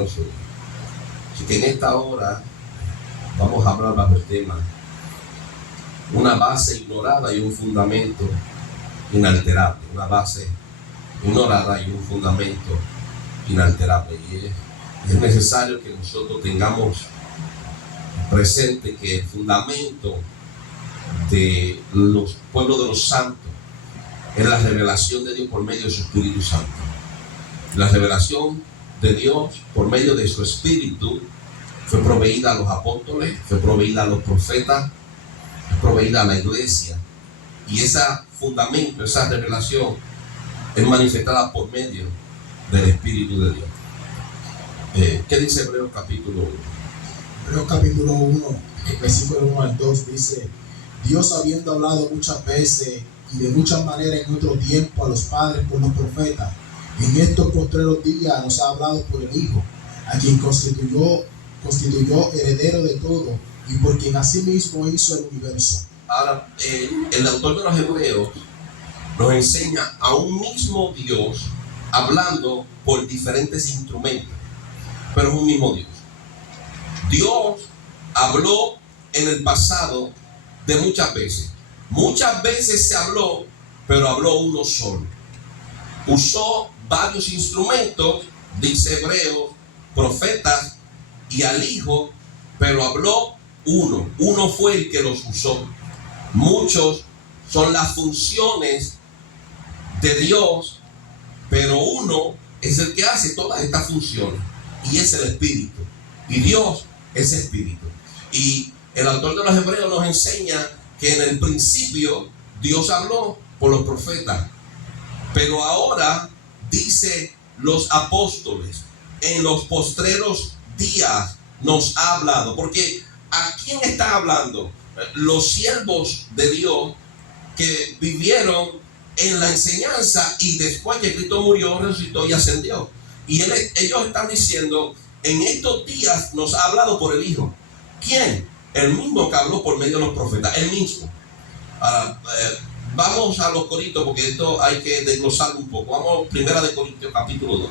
poderoso Dios. Así que en esta hora vamos a hablar bajo el tema una base ignorada y un fundamento inalterable. Una base ignorada y un fundamento inalterable. Y es necesario que nosotros tengamos presente que el fundamento de los pueblos de los santos es la revelación de Dios por medio de su Espíritu Santo. La revelación de Dios por medio de su Espíritu fue proveída a los apóstoles, fue proveída a los profetas, fue proveída a la iglesia. Y ese fundamento, esa revelación es manifestada por medio del Espíritu de Dios. ¿Qué dice Hebreos capítulo 1? Hebreos capítulo 1, versículo 1 al 2 dice: Dios, habiendo hablado muchas veces y de muchas maneras en otro tiempo a los padres por los profetas, en estos postreros días nos ha hablado por el Hijo, a quien constituyó heredero de todo y por quien asimismo hizo el universo. Ahora, el autor de los Hebreos nos enseña a un mismo Dios hablando por diferentes instrumentos, pero es un mismo Dios. Dios habló en el pasado de muchas veces. Muchas veces se habló, pero habló uno solo. Usó varios instrumentos, dice Hebreos, profetas y al Hijo, pero habló uno. Uno fue el que los usó. Muchos son las funciones de Dios, pero uno es el que hace todas estas funciones, y es el Espíritu. Y Dios es Espíritu. Y el autor de los Hebreos nos enseña que en el principio Dios habló por los profetas, pero ahora dice los apóstoles, en los postreros días nos ha hablado. Porque ¿a quién está hablando? Los siervos de Dios que vivieron en la enseñanza y después que Cristo murió, resucitó y ascendió. Y ellos están diciendo: en estos días nos ha hablado por el Hijo. ¿Quién? El mismo que habló por medio de los profetas, el mismo. Ahora, vamos a los Corintios, porque esto hay que desglosarlo un poco. Vamos a 1 Corintios capítulo 2.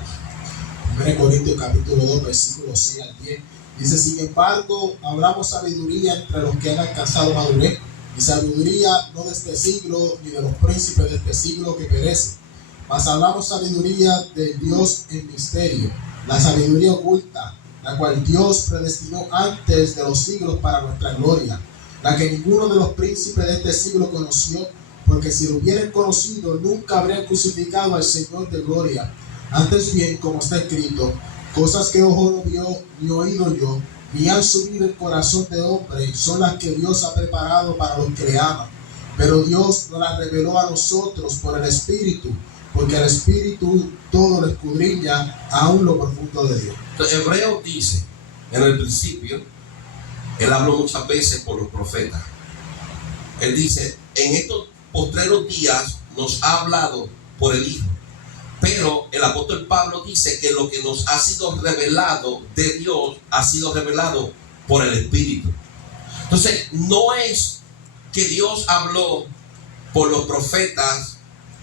1 Corintios capítulo 2, versículos 6 al 10. Dice: sin embargo, hablamos sabiduría entre los que han alcanzado madurez, y sabiduría no de este siglo, ni de los príncipes de este siglo que perecen, mas hablamos sabiduría de Dios en misterio, la sabiduría oculta, la cual Dios predestinó antes de los siglos para nuestra gloria, la que ninguno de los príncipes de este siglo conoció, porque si lo hubieran conocido, nunca habrían crucificado al Señor de gloria. Antes bien, como está escrito: cosas que ojo no vio, ni oído oyó, ni han subido el corazón de hombre, son las que Dios ha preparado para los que le aman. Pero Dios nos las reveló a nosotros por el Espíritu, porque el Espíritu todo lo escudriña, aún lo profundo de Dios. Entonces, Hebreo dice, en el principio, él habló muchas veces por los profetas. Él dice: en estos postreros días nos ha hablado por el Hijo. Pero el apóstol Pablo dice que lo que nos ha sido revelado de Dios ha sido revelado por el Espíritu. Entonces, no es que Dios habló por los profetas,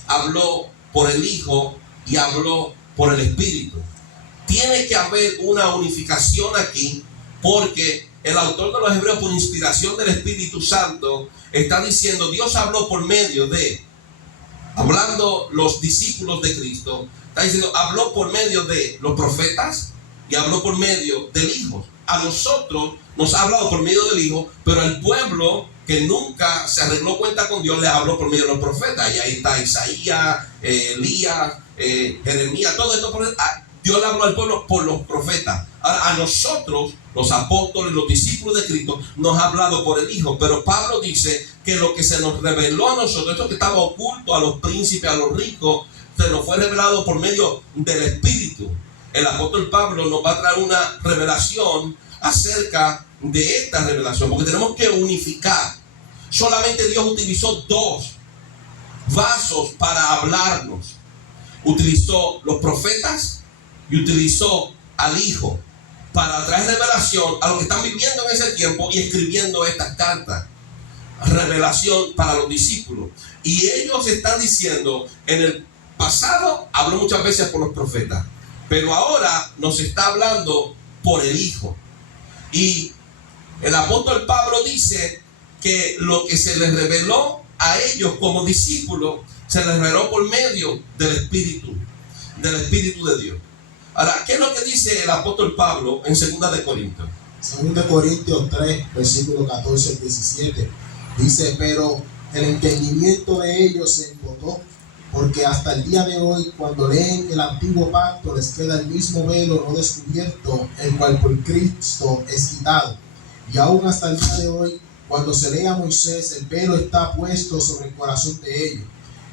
habló por el Hijo y habló por el Espíritu. Tiene que haber una unificación aquí, porque el autor de los Hebreos, por inspiración del Espíritu Santo, está diciendo: Dios habló por medio de, hablando los discípulos de Cristo, está diciendo, habló por medio de los profetas y habló por medio del Hijo. A nosotros nos ha hablado por medio del Hijo, pero al pueblo que nunca se arregló cuenta con Dios le habló por medio de los profetas. Y ahí está Isaías, Elías, Jeremías, todo esto. Dios le habló al pueblo por los profetas. Ahora, a nosotros, los apóstoles, los discípulos de Cristo, nos ha hablado por el Hijo. Pero Pablo dice que lo que se nos reveló a nosotros, esto que estaba oculto a los príncipes, a los ricos, se nos fue revelado por medio del Espíritu. El apóstol Pablo nos va a traer una revelación acerca de esta revelación, porque tenemos que unificar. Solamente Dios utilizó dos vasos para hablarnos. Utilizó los profetas y utilizó al Hijo para traer revelación a los que están viviendo en ese tiempo y escribiendo estas cartas. Revelación para los discípulos. Y ellos están diciendo: en el pasado habló muchas veces por los profetas, pero ahora nos está hablando por el Hijo. Y el apóstol Pablo dice que lo que se les reveló a ellos como discípulos se les reveló por medio del Espíritu de Dios. Ahora, ¿qué es lo que dice el apóstol Pablo en 2 de Corintios? 2 de Corintios 3, versículo 14 al 17, dice: pero el entendimiento de ellos se embotó, porque hasta el día de hoy, cuando leen el antiguo pacto, les queda el mismo velo no descubierto, el cual por Cristo es quitado. Y aún hasta el día de hoy, cuando se lee a Moisés, el velo está puesto sobre el corazón de ellos.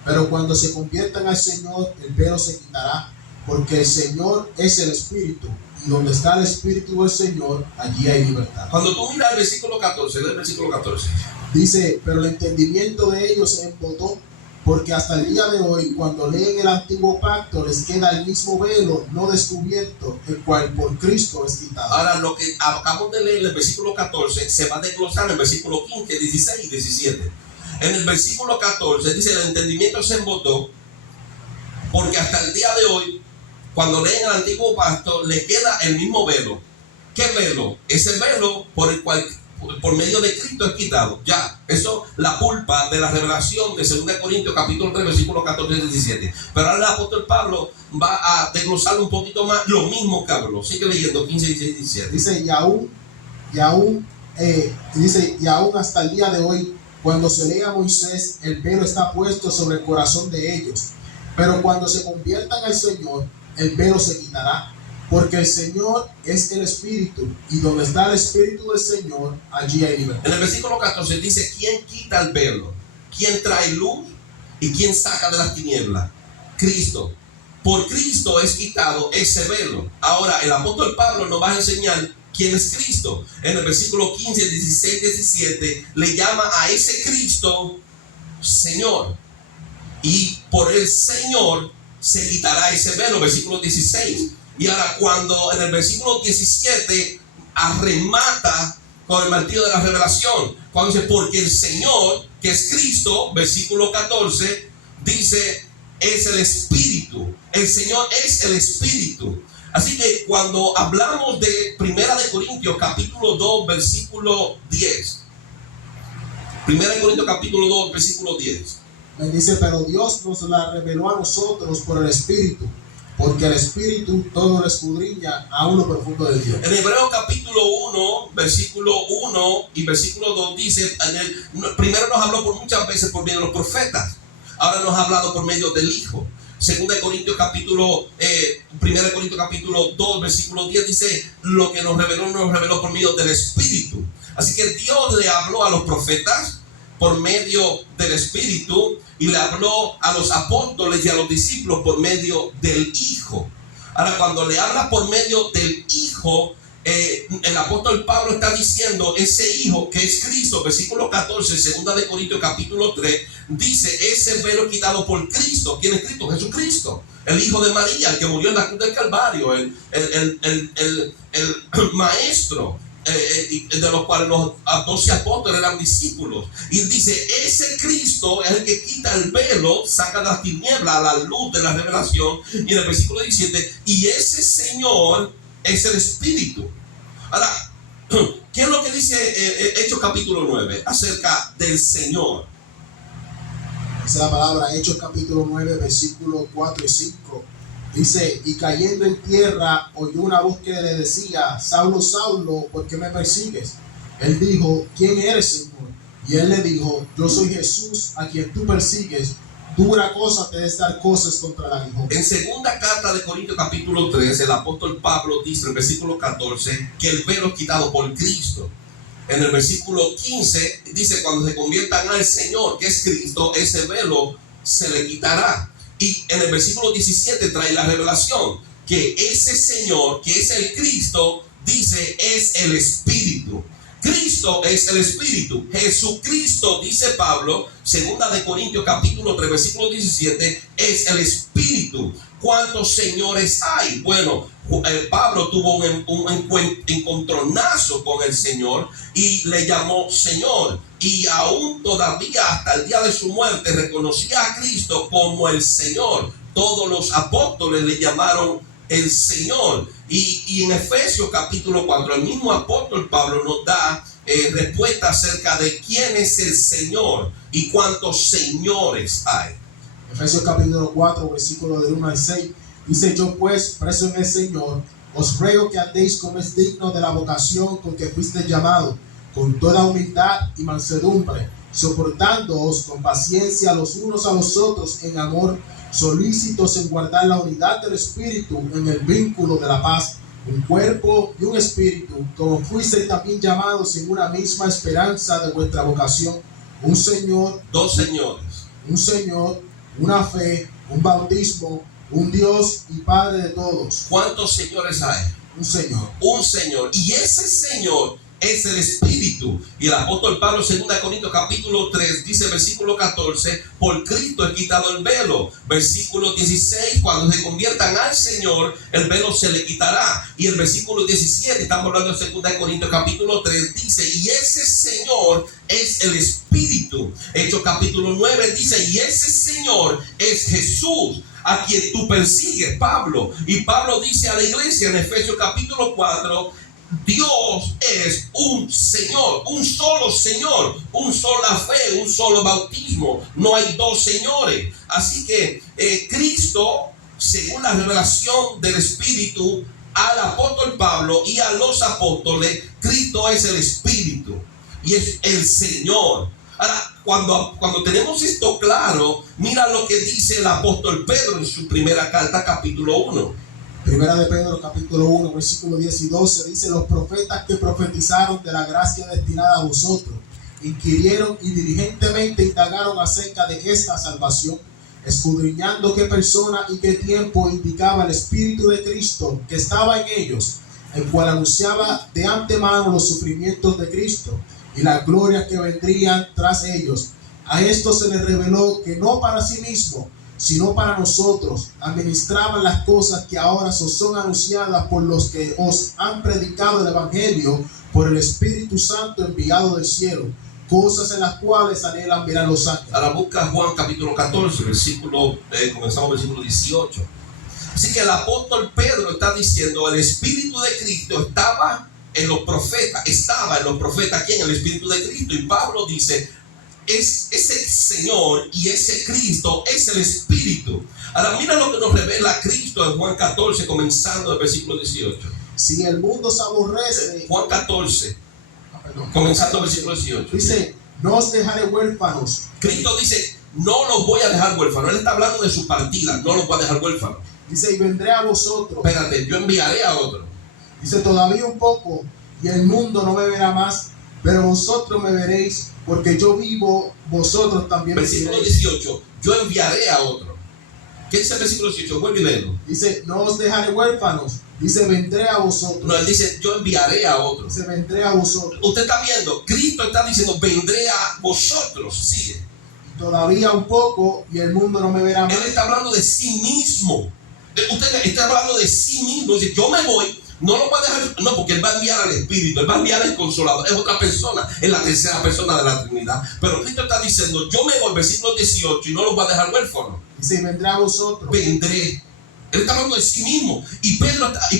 Pero cuando se conviertan al Señor, el velo se quitará, porque el Señor es el Espíritu, y donde está el Espíritu del Señor, allí hay libertad. Cuando tú miras el versículo 14, lee el versículo 14. Dice: pero el entendimiento de ellos se embotó, porque hasta el día de hoy, cuando leen el antiguo pacto, les queda el mismo velo no descubierto, el cual por Cristo es quitado. Ahora, lo que acabamos de leer en el versículo 14 se va a desglosar en el versículo 15, 16 y 17. En el versículo 14 dice: el entendimiento se embotó, porque hasta el día de hoy, cuando leen el antiguo pacto, le queda el mismo velo. ¿Qué velo? Ese velo por el cual, por medio de Cristo, es quitado. Ya, eso, la pulpa de la revelación de 2 Corintios capítulo 3, versículo 14 y 17. Pero ahora el apóstol Pablo va a desglosar un poquito más lo mismo que habló. Sigue leyendo 15, 16 y 17. Dice: y aún hasta el día de hoy, cuando se lee a Moisés, el velo está puesto sobre el corazón de ellos. Pero cuando se conviertan al Señor, el velo se quitará, porque el Señor es el Espíritu, y donde está el Espíritu del Señor, allí hay libertad. En el versículo 14 dice: ¿quién quita el velo? ¿Quién trae luz? ¿Y quién saca de las tinieblas? Cristo. Por Cristo es quitado ese velo. Ahora, el apóstol Pablo nos va a enseñar quién es Cristo. En el versículo 15, 16, 17, le llama a ese Cristo Señor. Y por el Señor se quitará ese velo, versículo 16. Y ahora, cuando en el versículo 17 arremata con el martillo de la revelación, cuando dice: porque el Señor, que es Cristo, versículo 14, dice: es el Espíritu. El Señor es el Espíritu. Así que cuando hablamos de 1 de Corintios capítulo 2, versículo 10, 1 de Corintios capítulo 2, versículo 10, dice: pero Dios nos la reveló a nosotros por el Espíritu, porque el Espíritu todo lo escudriña aún lo profundo de Dios. En Hebreos capítulo 1, versículo 1 y versículo 2 dice: primero nos habló por muchas veces por medio de los profetas, ahora nos ha hablado por medio del Hijo. 2 Corintios capítulo 1 Corintios capítulo 2, versículo 10 dice: lo que nos reveló por medio del Espíritu. Así que Dios le habló a los profetas por medio del Espíritu, y le habló a los apóstoles y a los discípulos por medio del Hijo. Ahora, cuando le habla por medio del Hijo, el apóstol Pablo está diciendo: ese Hijo que es Cristo. Versículo 14, 2 de Corintios capítulo 3, dice: ese velo quitado por Cristo. ¿Quién es Cristo? Jesucristo, el Hijo de María, el que murió en la cruz del Calvario, el maestro, de los cuales los 12 apóstoles eran discípulos. Y dice: ese Cristo es el que quita el velo, saca de las tinieblas a la luz de la revelación. Y en el versículo 17: y ese Señor es el Espíritu. Ahora, ¿qué es lo que dice Hechos capítulo 9 acerca del Señor? Dice la palabra, Hechos capítulo 9, versículos 4 y 5. Dice: y cayendo en tierra, oyó una voz que le decía: Saulo, Saulo, ¿por qué me persigues? Él dijo: ¿quién eres, Señor? Y él le dijo: yo soy Jesús, a quien tú persigues. Dura cosa te es dar cosas contra el aguijón. En segunda carta de Corintios capítulo 3, el apóstol Pablo dice en el versículo 14 que el velo es quitado por Cristo. En el versículo 15 dice: cuando se conviertan al Señor, que es Cristo, ese velo se le quitará. Y en el versículo 17 trae la revelación que ese Señor, que es el Cristo, dice: es el Espíritu. Cristo es el Espíritu. Jesucristo, dice Pablo, 2 de Corintios capítulo 3, versículo 17, es el Espíritu. ¿Cuántos señores hay? Bueno, Pablo tuvo un encontronazo con el Señor y le llamó Señor. Y aún todavía hasta el día de su muerte reconocía a Cristo como el Señor. Todos los apóstoles le llamaron el Señor. Y en Efesios capítulo 4, el mismo apóstol Pablo nos da respuesta acerca de quién es el Señor y cuántos señores hay. Efesios capítulo 4, versículo del 1 al 6, dice: yo pues, preso en el Señor, os ruego que andéis como es digno de la vocación con que fuiste llamado, con toda humildad y mansedumbre, soportándoos con paciencia los unos a los otros en amor, solícitos en guardar la unidad del Espíritu en el vínculo de la paz, un cuerpo y un espíritu, como fuisteis también llamados en una misma esperanza de vuestra vocación, un Señor, Dos señores. un Señor, una fe, un bautismo, un Dios y Padre de todos. ¿Cuántos señores hay? Un Señor. Un Señor. Y ese Señor es el Espíritu. Y el apóstol Pablo, 2 Corintios capítulo 3, dice versículo 14: por Cristo he quitado el velo. Versículo 16: cuando se conviertan al Señor, el velo se le quitará. Y el versículo 17, estamos hablando de 2 Corintios capítulo 3, dice: y ese Señor es el Espíritu. Hechos capítulo 9 dice: y ese Señor es Jesús, a quien tú persigues, Pablo. Y Pablo dice a la iglesia en Efesios capítulo 4: Dios es un Señor, un solo Señor, un sola fe, un solo bautismo. No hay dos señores. Así que Cristo, según la revelación del Espíritu al apóstol Pablo y a los apóstoles, Cristo es el Espíritu y es el Señor. Ahora, cuando tenemos esto claro, mira lo que dice el apóstol Pedro en su primera carta, capítulo 1. Primera de Pedro capítulo 1, versículo 10 y 12, dice: los profetas que profetizaron de la gracia destinada a vosotros, inquirieron y diligentemente indagaron acerca de esta salvación, escudriñando qué persona y qué tiempo indicaba el Espíritu de Cristo que estaba en ellos, el cual anunciaba de antemano los sufrimientos de Cristo y las glorias que vendrían tras ellos. A esto se les reveló que no para sí mismo, sino para nosotros, administraban las cosas que ahora os son anunciadas por los que os han predicado el Evangelio por el Espíritu Santo enviado del cielo, cosas en las cuales anhelan mirar los ángeles. Ahora busca Juan capítulo 14, comenzamos versículo 18. Así que el apóstol Pedro está diciendo: el Espíritu de Cristo estaba en los profetas, ¿quién? El Espíritu de Cristo. Y Pablo dice: es ese Señor y ese Cristo es el Espíritu. Ahora mira lo que nos revela Cristo en Juan 14, comenzando el versículo 18. Si el mundo se aborrece, Juan 14, comenzando el versículo 18. dice: no os dejaré huérfanos. Cristo dice: no los voy a dejar huérfanos. Él está hablando de su partida, no los voy a dejar huérfanos. Dice: y vendré a vosotros. Espérate, yo enviaré a otro. Dice: todavía un poco y el mundo no me verá más, pero vosotros me veréis, porque yo vivo, vosotros también Versículo viviréis. 18, yo enviaré a otro. ¿Qué dice el versículo 18? Vuelve y léelo. Dice: no os dejaré huérfanos. Dice: vendré a vosotros. No, él dice: yo enviaré a otro. Dice: vendré a vosotros. Usted está viendo, Cristo está diciendo: vendré a vosotros. Sigue. Todavía un poco y el mundo no me verá más. Él está hablando de sí mismo. Usted está hablando de sí mismo. Dice: yo me voy. No lo va a dejar, no, porque Él va a enviar al Espíritu, Él va a enviar al Consolador, es otra persona, es la tercera persona de la Trinidad. Pero Cristo está diciendo: yo me voy, versículo 18, y no los voy a dejar huérfanos. Dice: vendré a vosotros. Vendré. Él está hablando de sí mismo. Y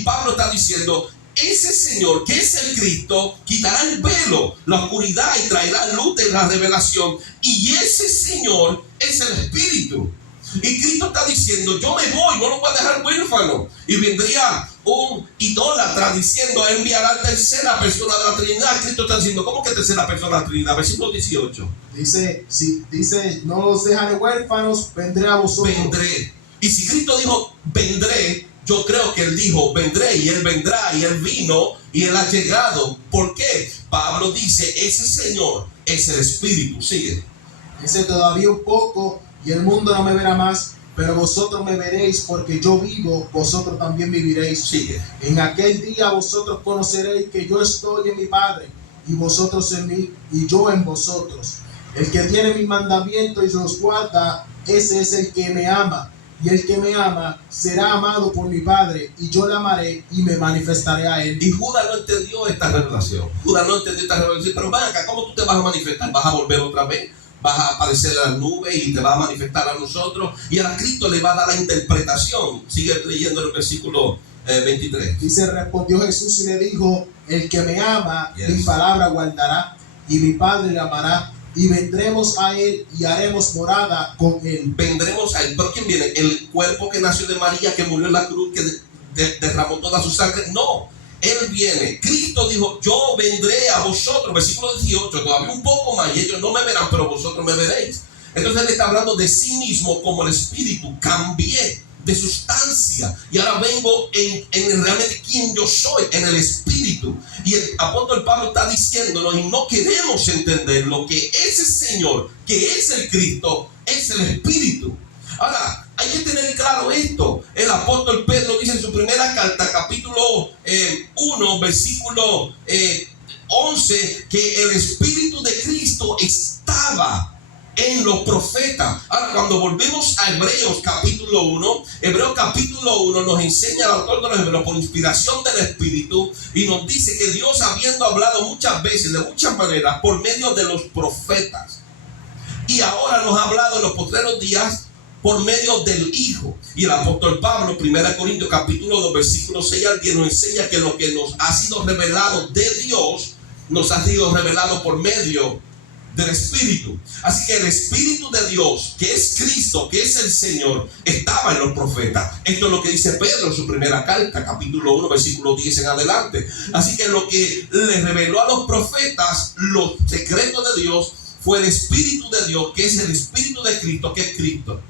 Pablo está diciendo: ese Señor, que es el Cristo, quitará el velo, la oscuridad, y traerá luz de la revelación. Y ese Señor es el Espíritu. Y Cristo está diciendo: yo me voy, no lo voy a dejar huérfano. Y vendría un idólatra diciendo: enviará tercera persona de la Trinidad. Cristo está diciendo: ¿cómo que tercera persona de la Trinidad? Versículo 18. Dice: no os dejaré huérfanos, vendré a vosotros. Vendré. Y si Cristo dijo: vendré, yo creo que Él dijo: vendré, y Él vendrá, y Él vino, y Él ha llegado. ¿Por qué? Pablo dice: ese Señor es el Espíritu. Sigue. Dice: todavía un poco y el mundo no me verá más, pero vosotros me veréis, porque yo vivo, vosotros también viviréis. Sigue. En aquel día vosotros conoceréis que yo estoy en mi Padre, y vosotros en mí, y yo en vosotros. El que tiene mis mandamientos y los guarda, ese es el que me ama. Y el que me ama será amado por mi Padre, y yo le amaré y me manifestaré a él. Y Judas no entendió esta revelación. Pero ven acá, ¿cómo tú te vas a manifestar? ¿Vas a volver otra vez? vas a aparecer en las nubes y te vas a manifestar a nosotros. Y a Cristo le va a dar la interpretación. Sigue leyendo el versículo 23. Dice, respondió Jesús y le dijo, el que me ama, Yes. mi palabra guardará, y mi Padre le amará, y vendremos a él y haremos morada con él. Vendremos a él. ¿Pero quién viene? ¿El cuerpo que nació de María, que murió en la cruz, que derramó toda su sangre? No. Él viene. Cristo dijo, yo vendré a vosotros. Versículo 18, todavía un poco más. Y ellos no me verán, pero vosotros me veréis. Entonces él está hablando de sí mismo como el Espíritu. Cambié de sustancia. Y ahora vengo en realmente quien yo soy, en el Espíritu. Y el apóstol Pablo está diciéndonos, y no queremos entender lo que ese Señor, que es el Cristo, es el Espíritu. Ahora, hay que tener claro esto. El apóstol Pedro dice en su primera carta, capítulo 1, versículo 11, que el Espíritu de Cristo estaba en los profetas. Ahora, cuando volvemos a Hebreos capítulo 1, Hebreos capítulo 1 nos enseña el autor de los Hebreos por inspiración del Espíritu y nos dice que Dios, habiendo hablado muchas veces, de muchas maneras, por medio de los profetas, y ahora nos ha hablado en los postreros días por medio del Hijo. Y el apóstol Pablo, 1 Corintios capítulo 2, versículo 6 al 10, nos enseña que lo que nos ha sido revelado de Dios, nos ha sido revelado por medio del Espíritu. Así que el Espíritu de Dios, que es Cristo, que es el Señor, estaba en los profetas. Esto es lo que dice Pedro en su primera carta, capítulo 1, versículo 10 en adelante. Así que lo que le reveló a los profetas los secretos de Dios fue el Espíritu de Dios, que es el Espíritu de Cristo, que es Cristo.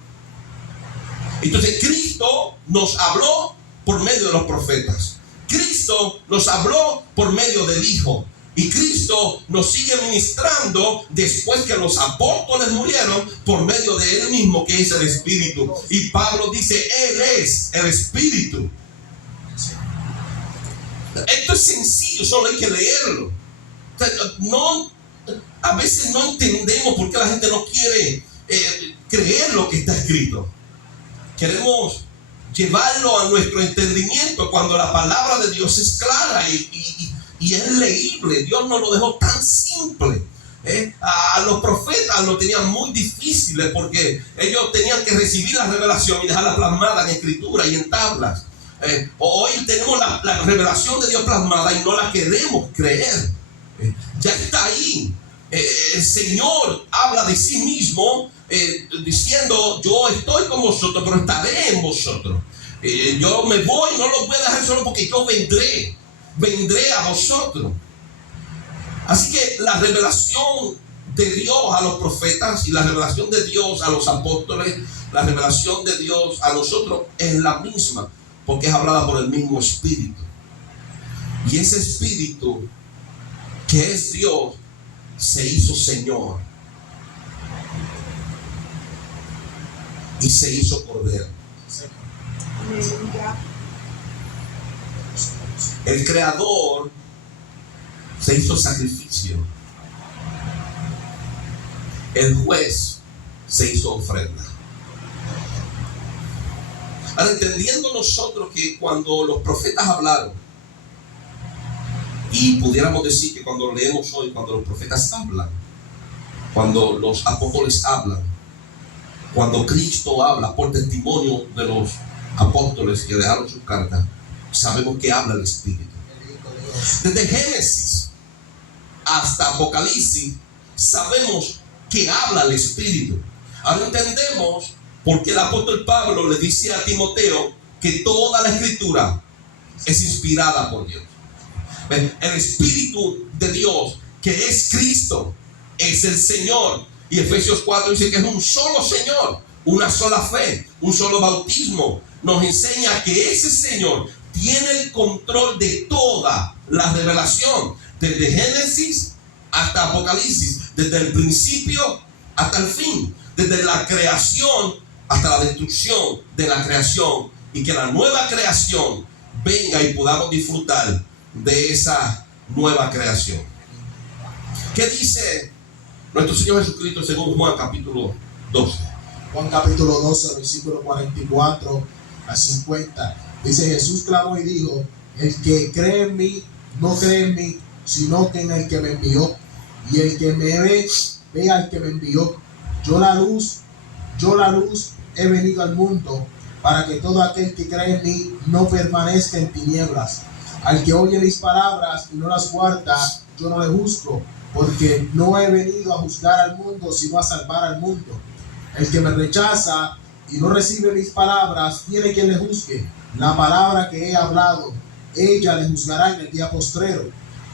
Entonces Cristo nos habló por medio de los profetas. Cristo nos habló por medio del Hijo. Y Cristo nos sigue ministrando después que los apóstoles murieron por medio de Él mismo, que es el Espíritu. Y Pablo dice, Él es el Espíritu. Esto es sencillo, solo hay que leerlo. A veces no entendemos por qué la gente no quiere creer lo que está escrito. Queremos llevarlo a nuestro entendimiento cuando la palabra de Dios es clara y es leíble. Dios nos lo dejó tan simple. A los profetas lo tenían muy difíciles porque ellos tenían que recibir la revelación y dejarla plasmada en escritura y en tablas. Hoy tenemos la revelación de Dios plasmada y no la queremos creer. Ya está ahí. El Señor habla de sí mismo diciendo, yo estoy con vosotros, pero estaré en vosotros. Yo me voy, no los voy a dejar solo porque yo vendré a vosotros. Así que la revelación de Dios a los profetas y la revelación de Dios a los apóstoles, la revelación de Dios a nosotros es la misma, porque es hablada por el mismo Espíritu. Y ese Espíritu, que es Dios, se hizo Señor y se hizo Cordero. El Creador se hizo sacrificio. El juez se hizo ofrenda. Ahora, entendiendo nosotros que cuando los profetas hablaron, y pudiéramos decir que cuando leemos hoy, cuando los profetas hablan, cuando los apóstoles hablan, cuando Cristo habla por testimonio de los apóstoles que dejaron sus cartas, sabemos que habla el Espíritu. Desde Génesis hasta Apocalipsis sabemos que habla el Espíritu. Ahora entendemos por qué el apóstol Pablo le dice a Timoteo que toda la Escritura es inspirada por Dios. El Espíritu de Dios, que es Cristo, es el Señor. Y Efesios 4 dice que es un solo Señor, una sola fe, un solo bautismo. Nos enseña que ese Señor tiene el control de toda la revelación, desde Génesis hasta Apocalipsis, desde el principio hasta el fin, desde la creación hasta la destrucción de la creación, y que la nueva creación venga y podamos disfrutar de esa nueva creación. ¿Qué dice nuestro Señor Jesucristo según Juan capítulo 12? Juan capítulo 12, versículo 44 a 50. Dice, Jesús clamó y dijo, el que cree en mí, no cree en mí, sino que en el que me envió. Y el que me ve, ve al que me envió. Yo la luz he venido al mundo para que todo aquel que cree en mí no permanezca en tinieblas. Al que oye mis palabras y no las guarda, yo no le juzgo, porque no he venido a juzgar al mundo, sino a salvar al mundo. El que me rechaza y no recibe mis palabras, tiene quien le juzgue. La palabra que he hablado, ella le juzgará en el día postrero.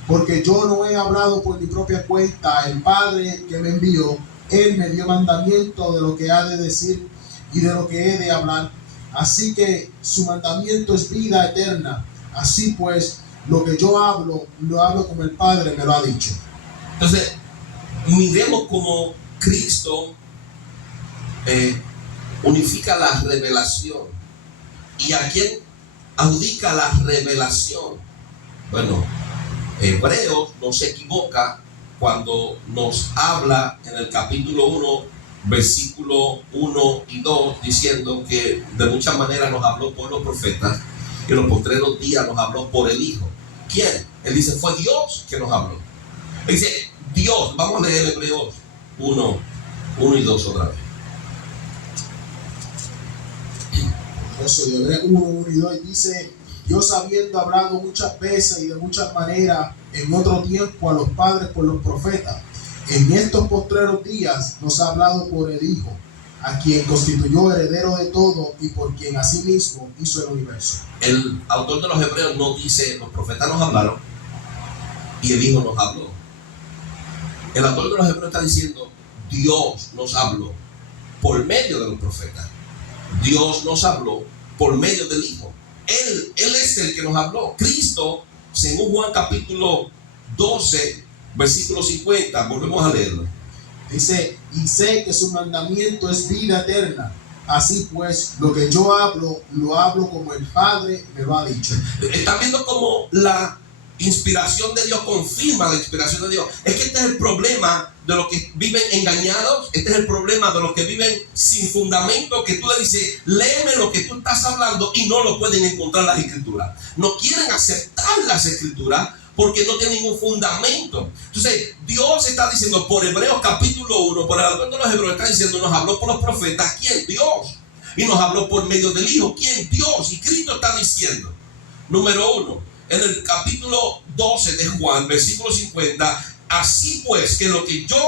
Porque yo no he hablado por mi propia cuenta, el Padre que me envió, Él me dio mandamiento de lo que ha de decir y de lo que he de hablar. Así que su mandamiento es vida eterna. Así pues, lo que yo hablo, lo hablo como el Padre me lo ha dicho. Entonces, miremos cómo Cristo unifica la revelación. ¿Y a quién adjudica la revelación? Bueno, Hebreos no se equivoca cuando nos habla en el capítulo 1, versículo 1 y 2, diciendo que de muchas maneras nos habló por los profetas y en los postreros días nos habló por el Hijo. ¿Quién? Él dice, fue Dios que nos habló. Él dice, Dios, vamos a leer Hebreos 1 y 2 otra vez. Eso de Hebreos 1 y 2 dice, Dios habiendo hablado muchas veces y de muchas maneras en otro tiempo a los padres por los profetas, en estos postreros días nos ha hablado por el Hijo, a quien constituyó heredero de todo y por quien asimismo hizo el universo. El autor de los Hebreos no dice los profetas nos hablaron y el Hijo nos habló. El autor de los Hebreos está diciendo Dios nos habló por medio de los profetas. Dios nos habló por medio del Hijo. Él es el que nos habló. Cristo, según Juan capítulo 12, versículo 50, volvemos a leerlo. Dice, y sé que su mandamiento es vida eterna. Así pues, lo que yo hablo, lo hablo como el Padre me lo ha dicho. ¿Están viendo cómo la inspiración de Dios confirma la inspiración de Dios? Es que este es el problema de los que viven engañados. Este es el problema de los que viven sin fundamento, que tú le dices, léeme lo que tú estás hablando y no lo pueden encontrar en las escrituras. No quieren aceptar las escrituras porque no tienen ningún fundamento. Entonces, Dios está diciendo por Hebreos capítulo 1, por el autor de los Hebreos está diciendo, nos habló por los profetas. ¿Quién? Dios. Y nos habló por medio del Hijo. ¿Quién? Dios. Y Cristo está diciendo, número 1, en el capítulo 12 de Juan, versículo 50, así pues que lo que yo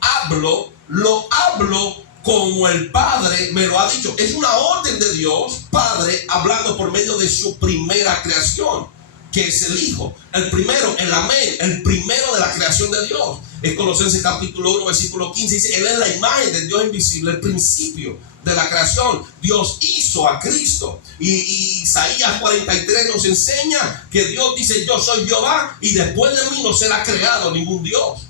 hablo, lo hablo como el Padre me lo ha dicho. Es una orden de Dios, Padre, hablando por medio de su primera creación, que es el Hijo. El primero, el amén, el primero de la creación de Dios. En Colosenses capítulo 1, versículo 15 dice, Él es la imagen del Dios invisible, el principio de la creación. Dios hizo a Cristo. Y Isaías 43 nos enseña que Dios dice, yo soy Jehová y después de mí no será creado ningún Dios.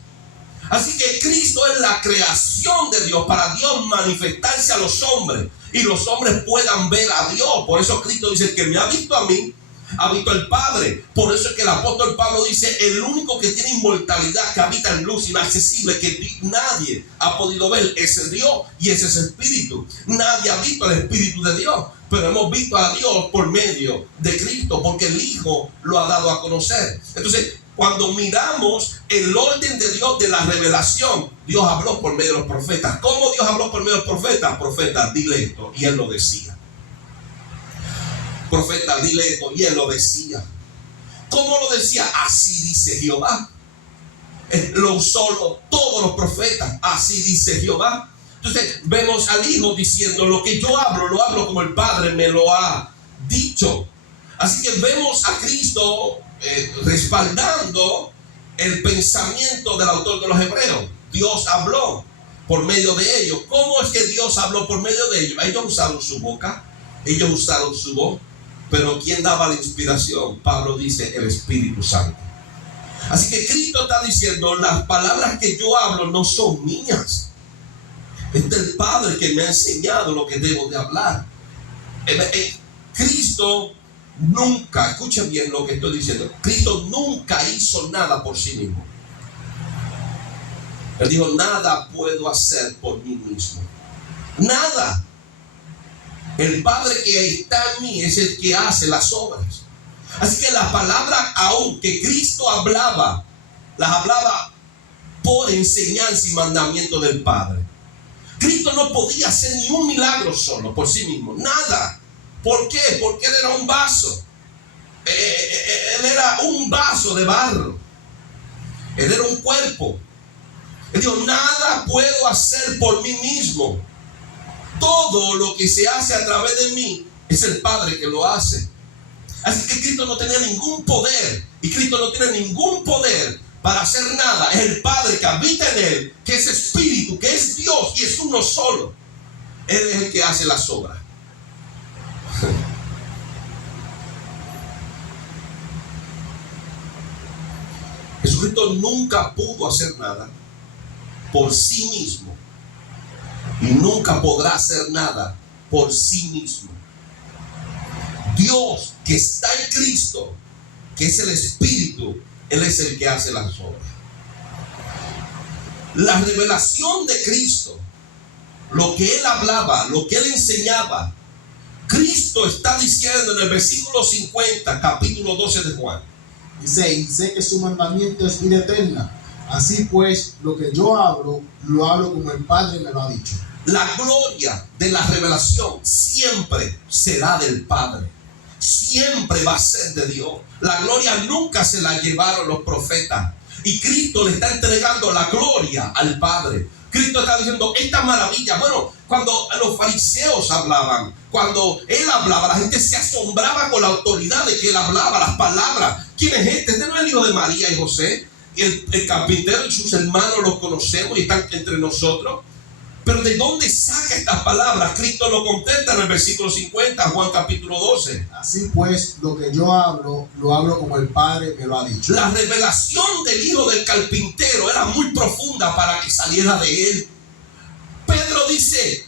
Así que Cristo es la creación de Dios para Dios manifestarse a los hombres y los hombres puedan ver a Dios. Por eso Cristo dice, el que me ha visto a mí, ha visto al Padre. Por eso es que el apóstol Pablo dice, el único que tiene inmortalidad, que habita en luz inaccesible, que nadie ha podido ver, es Dios, y ese es el Espíritu. Nadie ha visto el Espíritu de Dios, pero hemos visto a Dios por medio de Cristo, porque el Hijo lo ha dado a conocer. Entonces, cuando miramos el orden de Dios de la revelación, Dios habló por medio de los profetas. ¿Cómo Dios habló por medio de los profetas? Profeta, dile esto, y Él lo decía. Profeta, dile esto, y Él lo decía. ¿Cómo lo decía? Así dice Jehová. Lo usó todos los profetas. Así dice Jehová. Entonces vemos al Hijo diciendo, lo que yo hablo, lo hablo como el Padre me lo ha dicho. Así que vemos a Cristo respaldando el pensamiento del autor de los Hebreos. Dios habló por medio de ellos. ¿Cómo es que Dios habló por medio de ellos? Ellos usaron su boca, ellos usaron su voz. Pero ¿quién daba la inspiración? Pablo dice, el Espíritu Santo. Así que Cristo está diciendo, las palabras que yo hablo no son mías. Es del Padre que me ha enseñado lo que debo de hablar. Cristo nunca, escuchen bien lo que estoy diciendo, Cristo nunca hizo nada por sí mismo. Él dijo, nada puedo hacer por mí mismo. Nada. El Padre que está en mí es el que hace las obras. Así que las palabras aún que Cristo hablaba, las hablaba por enseñanza y mandamiento del Padre. Cristo no podía hacer ni un milagro solo por sí mismo, nada. ¿Por qué? Porque Él era un vaso. Él era un vaso de barro. Él era un cuerpo. Él dijo, nada puedo hacer por mí mismo. Todo lo que se hace a través de mí es el Padre que lo hace. Así que Cristo no tenía ningún poder. Y Cristo no tiene ningún poder para hacer nada. Es el Padre que habita en Él, que es Espíritu, que es Dios y es uno solo. Él es el que hace las obras. Jesucristo nunca pudo hacer nada por sí mismo y nunca podrá hacer nada por sí mismo. Dios que está en Cristo, que es el Espíritu, Él es el que hace las obras. La revelación de Cristo, lo que Él hablaba, lo que Él enseñaba, Cristo está diciendo en el versículo 50, capítulo 12 de Juan. Dice, y sé que su mandamiento es vida eterna. Así pues, lo que yo hablo, lo hablo como el Padre me lo ha dicho. La gloria de la revelación siempre será del Padre. Siempre va a ser de Dios. La gloria nunca se la llevaron los profetas. Y Cristo le está entregando la gloria al Padre. Cristo está diciendo esta maravilla. Bueno, cuando los fariseos hablaban, cuando Él hablaba, la gente se asombraba con la autoridad de que Él hablaba, las palabras. ¿Quién es este? Este no es el hijo de María y José. El carpintero y sus hermanos los conocemos y están entre nosotros. Pero ¿de dónde saca estas palabras? Cristo lo contesta en el versículo 50, Juan capítulo 12. Así pues, lo que yo hablo, lo hablo como el Padre me lo ha dicho. La revelación del hijo del carpintero era muy profunda para que saliera de él. Pedro dice,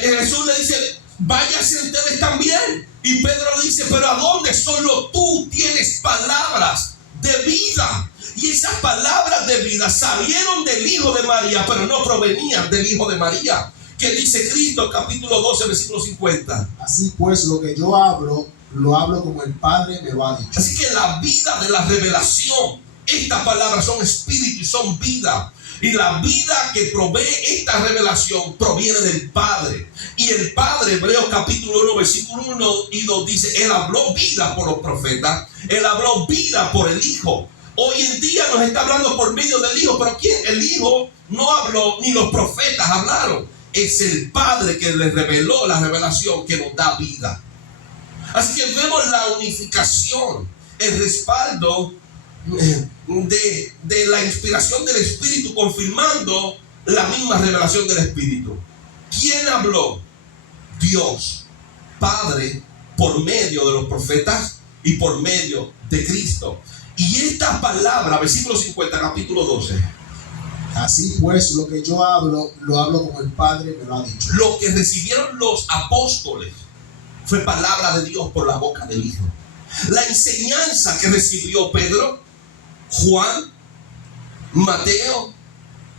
Jesús le dice, váyanse ustedes también. Y Pedro le dice, pero ¿a dónde? Solo tú tienes palabras de vida. Y esas palabras de vida salieron del hijo de María, pero no provenían del hijo de María. ¿Qué dice Cristo? Capítulo 12, versículo 50. Así pues, lo que yo hablo, lo hablo como el Padre me lo ha dicho. Así que la vida de la revelación, estas palabras son espíritu y son vida. Y la vida que provee esta revelación proviene del Padre. Y el Padre, Hebreos capítulo 1, versículo 1 y 2 dice, Él habló vida por los profetas. Él habló vida por el Hijo. Hoy en día nos está hablando por medio del Hijo. Pero ¿quién? El Hijo no habló, ni los profetas hablaron. Es el Padre que les reveló la revelación que nos da vida. Así que vemos la unificación, el respaldo de la inspiración del Espíritu, confirmando la misma revelación del Espíritu. ¿Quién habló? Dios, Padre, por medio de los profetas y por medio de Cristo. Y esta palabra, versículo 50, capítulo 12. Así pues, lo que yo hablo, lo hablo como el Padre me lo ha dicho. Lo que recibieron los apóstoles fue palabra de Dios por la boca del Hijo. La enseñanza que recibió Pedro, Juan, Mateo,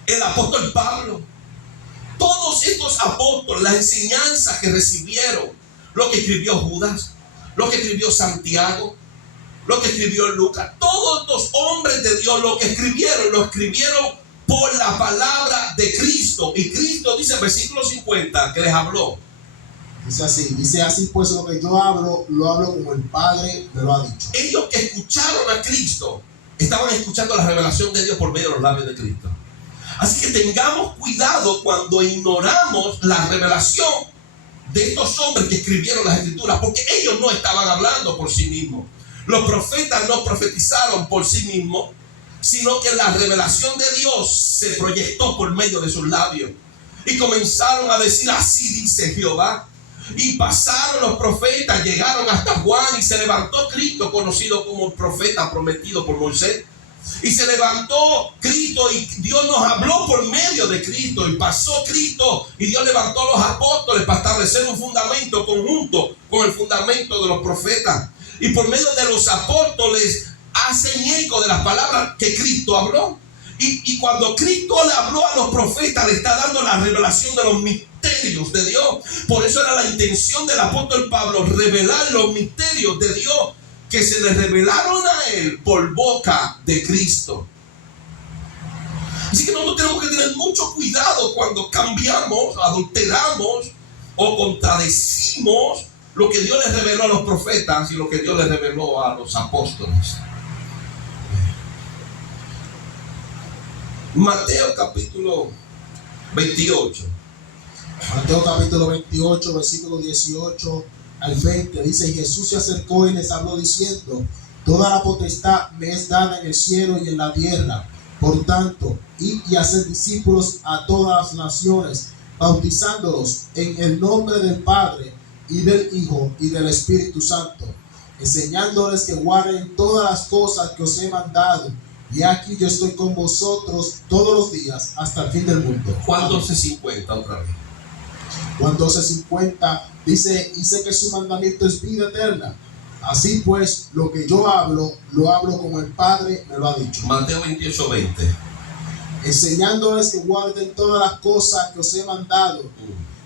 el apóstol Pablo, todos estos apóstoles, la enseñanza que recibieron, lo que escribió Judas, lo que escribió Santiago, lo que escribió Lucas, todos estos hombres de Dios, lo escribieron por la palabra de Cristo. Y Cristo dice en versículo 50 que les habló. Dice así pues, lo que yo hablo, lo hablo como el Padre me lo ha dicho. Ellos que escucharon a Cristo estaban escuchando la revelación de Dios por medio de los labios de Cristo. Así que tengamos cuidado cuando ignoramos la revelación de estos hombres que escribieron las Escrituras, porque ellos no estaban hablando por sí mismos. Los profetas no profetizaron por sí mismos, sino que la revelación de Dios se proyectó por medio de sus labios. Y comenzaron a decir, así dice Jehová. Y pasaron los profetas, llegaron hasta Juan y se levantó Cristo, conocido como el profeta prometido por Moisés. Y se levantó Cristo y Dios nos habló por medio de Cristo. Y pasó Cristo y Dios levantó a los apóstoles para establecer un fundamento conjunto con el fundamento de los profetas. Y por medio de los apóstoles hacen eco de las palabras que Cristo habló. Y cuando Cristo le habló a los profetas, le está dando la revelación de los misterios de Dios. Por eso era la intención del apóstol Pablo, revelar los misterios de Dios que se le revelaron a él por boca de Cristo. Así que nosotros tenemos que tener mucho cuidado cuando cambiamos, adulteramos o contradecimos lo que Dios les reveló a los profetas y lo que Dios les reveló a los apóstoles. Mateo capítulo 28. Mateo capítulo 28, versículo 18 al 20, dice: y Jesús se acercó y les habló diciendo: toda la potestad me es dada en el cielo y en la tierra. Por tanto, id y haced discípulos a todas las naciones, bautizándolos en el nombre del Padre y del Hijo y del Espíritu Santo, enseñándoles que guarden todas las cosas que os he mandado. Y aquí yo estoy con vosotros todos los días hasta el fin del mundo. Juan 12:50 otra vez. Juan 12:50 dice: y sé que su mandamiento es vida eterna. Así pues, lo que yo hablo, lo hablo como el Padre me lo ha dicho. Mateo 28:20. Enseñándoles que guarden todas las cosas que os he mandado.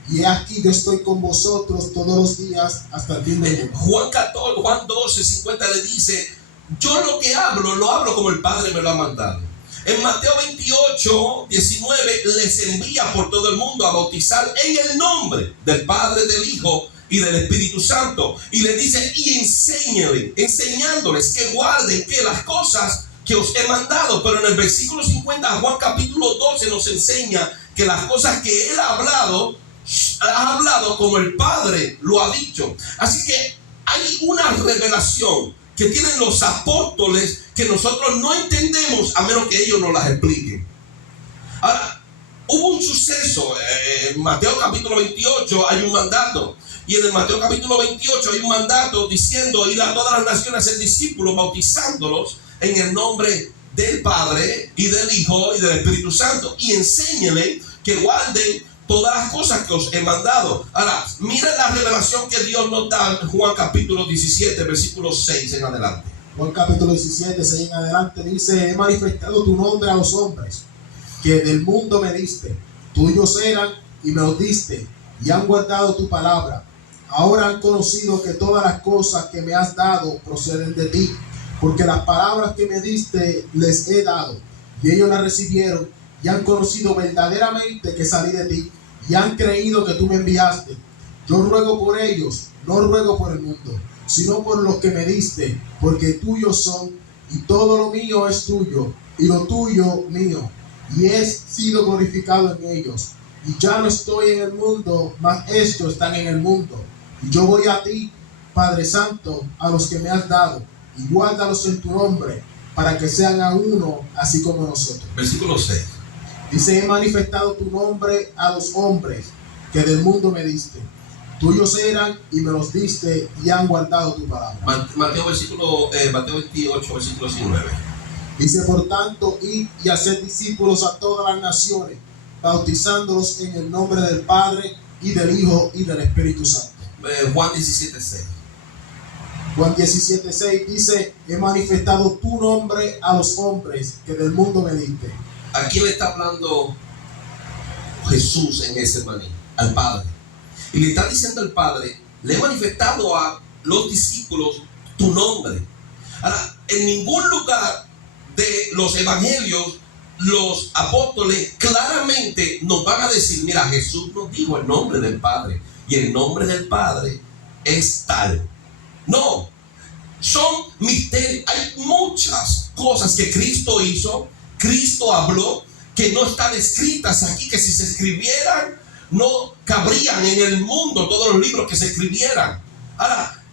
Y aquí yo estoy con vosotros todos los días hasta el fin del mundo. Juan 12:50 le dice: yo lo que hablo, lo hablo como el Padre me lo ha mandado. En Mateo 28:19 les envía por todo el mundo a bautizar en el nombre del Padre, del Hijo y del Espíritu Santo. Y les dice: y enseñándoles que guarden que las cosas que os he mandado. Pero en el versículo 50, Juan capítulo 12 nos enseña que las cosas que él ha hablado como el Padre lo ha dicho. Así que hay una revelación que tienen los apóstoles que nosotros no entendemos a menos que ellos nos las expliquen. Ahora, hubo un suceso en Mateo capítulo 28, hay un mandato. Y en el Mateo capítulo 28 hay un mandato diciendo: ir a todas las naciones a ser discípulos, bautizándolos en el nombre del Padre y del Hijo y del Espíritu Santo, y enséñenle que guarden todas las cosas que os he mandado. Ahora, mira la revelación que Dios nos da en Juan capítulo 17, versículo 6 en adelante. Juan capítulo 17, 6 en adelante dice: he manifestado tu nombre a los hombres que del mundo me diste. Tuyos eran y me los diste, y han guardado tu palabra. Ahora han conocido que todas las cosas que me has dado proceden de ti, porque las palabras que me diste les he dado, y ellos las recibieron, y han conocido verdaderamente que salí de ti, y han creído que tú me enviaste. Yo ruego por ellos, no ruego por el mundo, sino por los que me diste, porque tuyos son, y todo lo mío es tuyo, y lo tuyo mío, y he sido glorificado en ellos. Y ya no estoy en el mundo, mas estos están en el mundo. Y yo voy a ti, Padre Santo, a los que me has dado, y guárdalos en tu nombre, para que sean a uno, así como nosotros. Versículo 6. Dice: he manifestado tu nombre a los hombres que del mundo me diste. Tuyos eran y me los diste, y han guardado tu palabra. Mateo 28, versículo 19. Dice: por tanto, id y haced discípulos a todas las naciones, bautizándolos en el nombre del Padre y del Hijo y del Espíritu Santo. Juan 17:6. Juan 17:6 dice: he manifestado tu nombre a los hombres que del mundo me diste. ¿A quién le está hablando Jesús en ese maní? Al Padre. Y le está diciendo al Padre: le he manifestado a los discípulos tu nombre. Ahora, en ningún lugar de los evangelios los apóstoles claramente nos van a decir: mira, Jesús nos dijo el nombre del Padre, y el nombre del Padre es tal. No, son misterios. Hay muchas cosas que Cristo hizo, Cristo habló, que no están escritas aquí, que si se escribieran no cabrían en el mundo todos los libros que se escribieran. Ahora,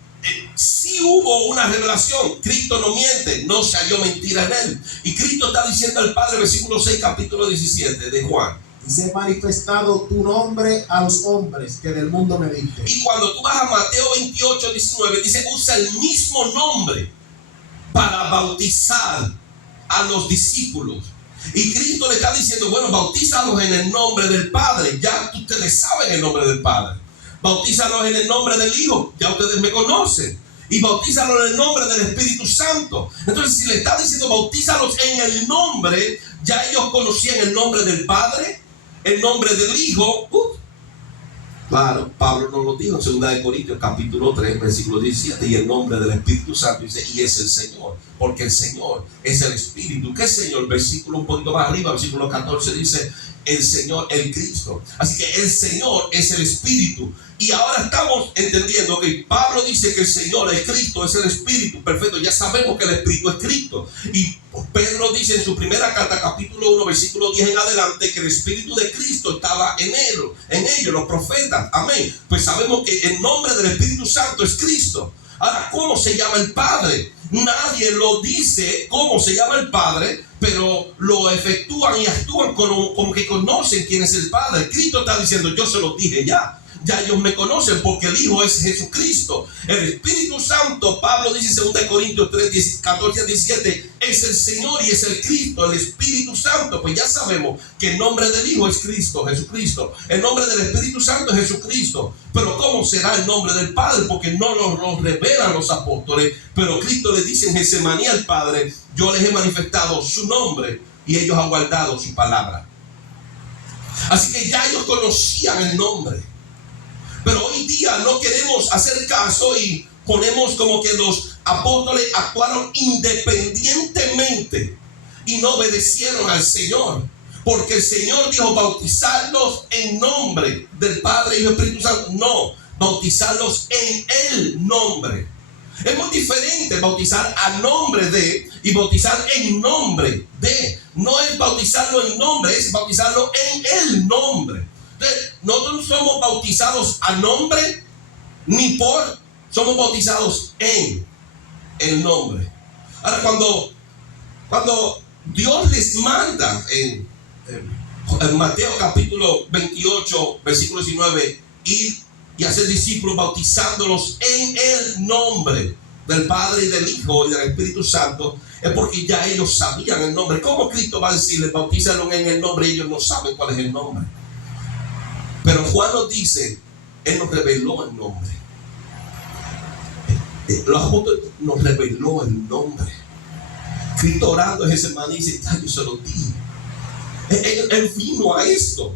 sí hubo una revelación. Cristo no miente, no se halló mentira en él. Y Cristo está diciendo al Padre, versículo 6, capítulo 17 de Juan: dice: he manifestado tu nombre a los hombres que del mundo me diste. Y cuando tú vas a Mateo 28, 19, dice: usa el mismo nombre para bautizar a los discípulos. Y Cristo le está diciendo: bueno, bautízalos en el nombre del Padre, ya ustedes saben el nombre del Padre. Bautízalos en el nombre del Hijo, ya ustedes me conocen. Y bautízalos en el nombre del Espíritu Santo. Entonces, si le está diciendo bautízalos en el nombre, ya ellos conocían el nombre del Padre, el nombre del Hijo Claro, Pablo nos lo dijo en 2 Corintios capítulo 3, versículo 17, y el nombre del Espíritu Santo dice, y es el Señor, porque el Señor es el Espíritu. ¿Qué Señor? Versículo un poquito más arriba, versículo 14 dice, el Señor, el Cristo. Así que el Señor es el Espíritu. Y ahora estamos entendiendo que Pablo dice que el Señor, el Cristo, es el Espíritu. Perfecto, ya sabemos que el Espíritu es Cristo. Y Pedro dice en su primera carta, capítulo 1, versículo 10 en adelante, que el Espíritu de Cristo estaba en ellos, los profetas. Amén. Pues sabemos que el nombre del Espíritu Santo es Cristo. Ahora, ¿cómo se llama el Padre? Nadie lo dice cómo se llama el Padre, pero lo efectúan y actúan como que conocen quién es el Padre. Cristo está diciendo, yo se los dije ya. Ya ellos me conocen porque el Hijo es Jesucristo. El Espíritu Santo, Pablo dice en 2 Corintios 3, 14 al 17, es el Señor y es el Cristo, el Espíritu Santo. Pues ya sabemos que el nombre del Hijo es Cristo, Jesucristo. El nombre del Espíritu Santo es Jesucristo. Pero ¿cómo será el nombre del Padre? Porque no lo revelan los apóstoles. Pero Cristo le dice en Getsemaní al Padre, yo les he manifestado su nombre y ellos han guardado su palabra. Así que ya ellos conocían el nombre. Pero hoy día no queremos hacer caso y ponemos como que los apóstoles actuaron independientemente y no obedecieron al Señor. Porque el Señor dijo bautizarlos en nombre del Padre y del Espíritu Santo. No, bautizarlos en el nombre. Es muy diferente bautizar a nombre de y bautizar en nombre de. No es bautizarlo en nombre, es bautizarlo en el nombre. Nosotros no somos bautizados a nombre ni por, somos bautizados en el nombre. Ahora, cuando Dios les manda en Mateo capítulo 28, versículo 19, ir y hacer discípulos bautizándolos en el nombre del Padre y del Hijo y del Espíritu Santo, es porque ya ellos sabían el nombre. ¿Cómo Cristo va a decirles bautízalos en el nombre y ellos no saben cuál es el nombre? Pero Juan nos dice, Él nos reveló el nombre. Los apóstoles nos reveló el nombre. Cristo orando en Getsemaní dice, yo se lo di. Él vino a esto.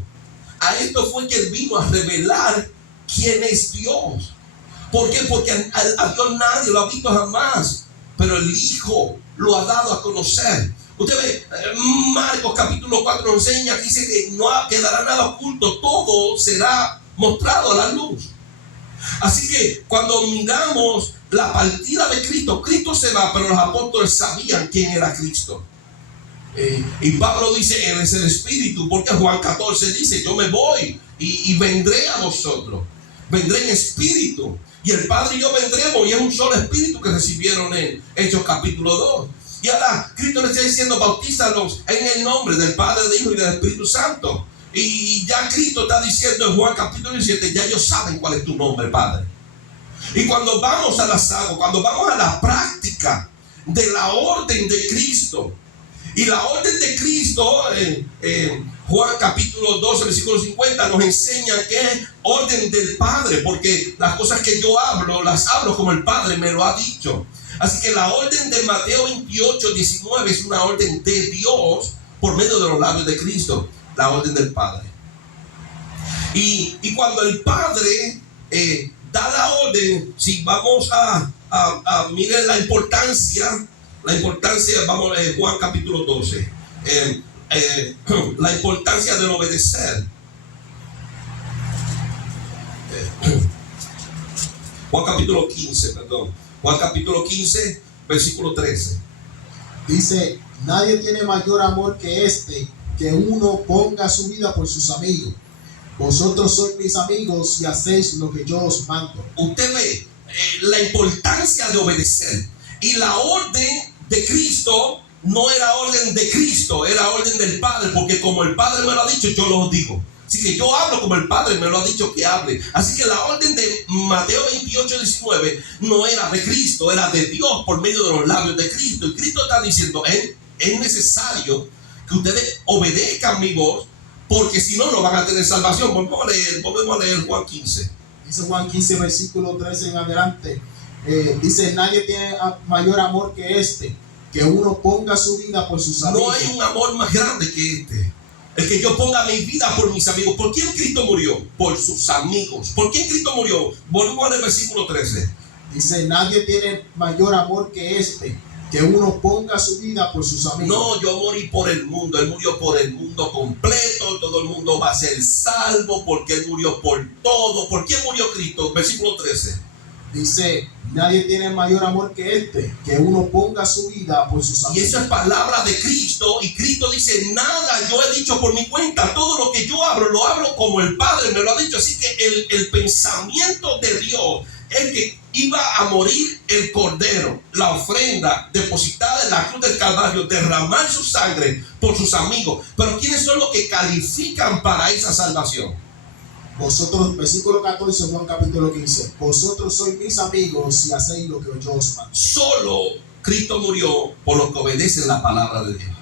A esto fue que Él vino a revelar quién es Dios. ¿Por qué? Porque a Dios nadie lo ha visto jamás. Pero el Hijo lo ha dado a conocer. Usted ve, Marcos capítulo 4 nos enseña, dice que no quedará nada oculto, todo será mostrado a la luz. Así que cuando miramos la partida de Cristo, Cristo se va, pero los apóstoles sabían quién era Cristo. Y Pablo dice, Él es el Espíritu, porque Juan 14 dice, yo me voy y vendré a vosotros. Vendré en espíritu. Y el Padre y yo vendremos, y es un solo espíritu que recibieron en Hechos capítulo 2. Y ahora Cristo le está diciendo, bautízalos en el nombre del Padre, del Hijo y del Espíritu Santo. Y ya Cristo está diciendo en Juan capítulo 17, ya ellos saben cuál es tu nombre, Padre. Y cuando vamos a las aguas, cuando vamos a la práctica de la orden de Cristo, y la orden de Cristo, Juan capítulo 12, versículo 50, nos enseña que es orden del Padre, porque las cosas que yo hablo, las hablo como el Padre me lo ha dicho. Así que la orden de Mateo 28, 19 es una orden de Dios por medio de los labios de Cristo, la orden del Padre. Y cuando el Padre da la orden, si vamos a miren la importancia, vamos a Juan capítulo 12, la importancia del obedecer. Juan capítulo 15, Juan capítulo 15, versículo 13. Dice, nadie tiene mayor amor que este, que uno ponga su vida por sus amigos. Vosotros sois mis amigos si hacéis lo que yo os mando. Usted ve la importancia de obedecer. Y la orden de Cristo no era orden de Cristo, era orden del Padre, porque como el Padre me lo ha dicho, yo lo digo. Así que yo hablo como el Padre me lo ha dicho que hable. Así que la orden de Mateo 28, 19 no era de Cristo, era de Dios por medio de los labios de Cristo. Y Cristo está diciendo, es necesario que ustedes obedezcan mi voz, porque si no, no van a tener salvación. Volvemos a leer Juan 15. Dice Juan 15, versículo 13 en adelante. Dice, nadie tiene mayor amor que este, que uno ponga su vida por sus amigos. No hay un amor más grande que este. El que yo ponga mi vida por mis amigos. ¿Por quién Cristo murió? Por sus amigos. ¿Por quién Cristo murió? Volvemos al versículo 13. Dice, nadie tiene mayor amor que este, que uno ponga su vida por sus amigos. No, yo morí por el mundo. Él murió por el mundo completo. Todo el mundo va a ser salvo porque Él murió por todo. ¿Por quién murió Cristo? Versículo 13. Dice, nadie tiene mayor amor que este, que uno ponga su vida por sus amigos. Y eso es palabra de Cristo. Y Cristo dice, nada yo he dicho por mi cuenta. Todo lo que yo hablo, lo hablo como el Padre me lo ha dicho. Así que el pensamiento de Dios es que iba a morir el Cordero, la ofrenda depositada en la cruz del Calvario, derramar su sangre por sus amigos. Pero ¿quiénes son los que califican para esa salvación? Vosotros, versículo 14, Juan capítulo 15. Vosotros sois mis amigos si hacéis lo que yo os mando. Solo Cristo murió por los que obedecen la palabra de Dios.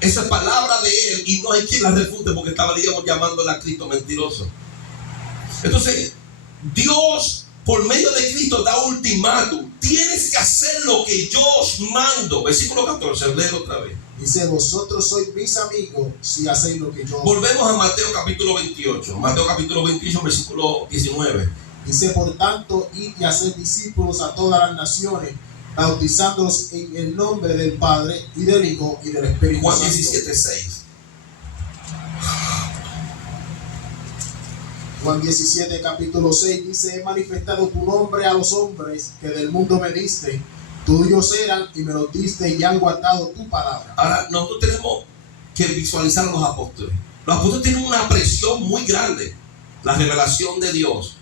Esa es palabra de Él y no hay quien la refute porque estaríamos llamándole a Cristo mentiroso. Entonces, Dios por medio de Cristo da ultimátum. Tienes que hacer lo que yo os mando. Versículo 14, léelo otra vez. Dice, vosotros sois mis amigos si hacéis lo que yo os mando. Volvemos a Mateo capítulo 28. Mateo capítulo 28, versículo 19. Dice, por tanto, id y haced discípulos a todas las naciones, bautizándolos en el nombre del Padre y del Hijo y del Espíritu Juan Santo. 17, 6. Juan 17, capítulo 6, dice, he manifestado tu nombre a los hombres que del mundo me diste, tuyos eran y me los diste y han guardado tu palabra. Ahora, nosotros tenemos que visualizar a los apóstoles. Los apóstoles tienen una presión muy grande. La revelación de Dios.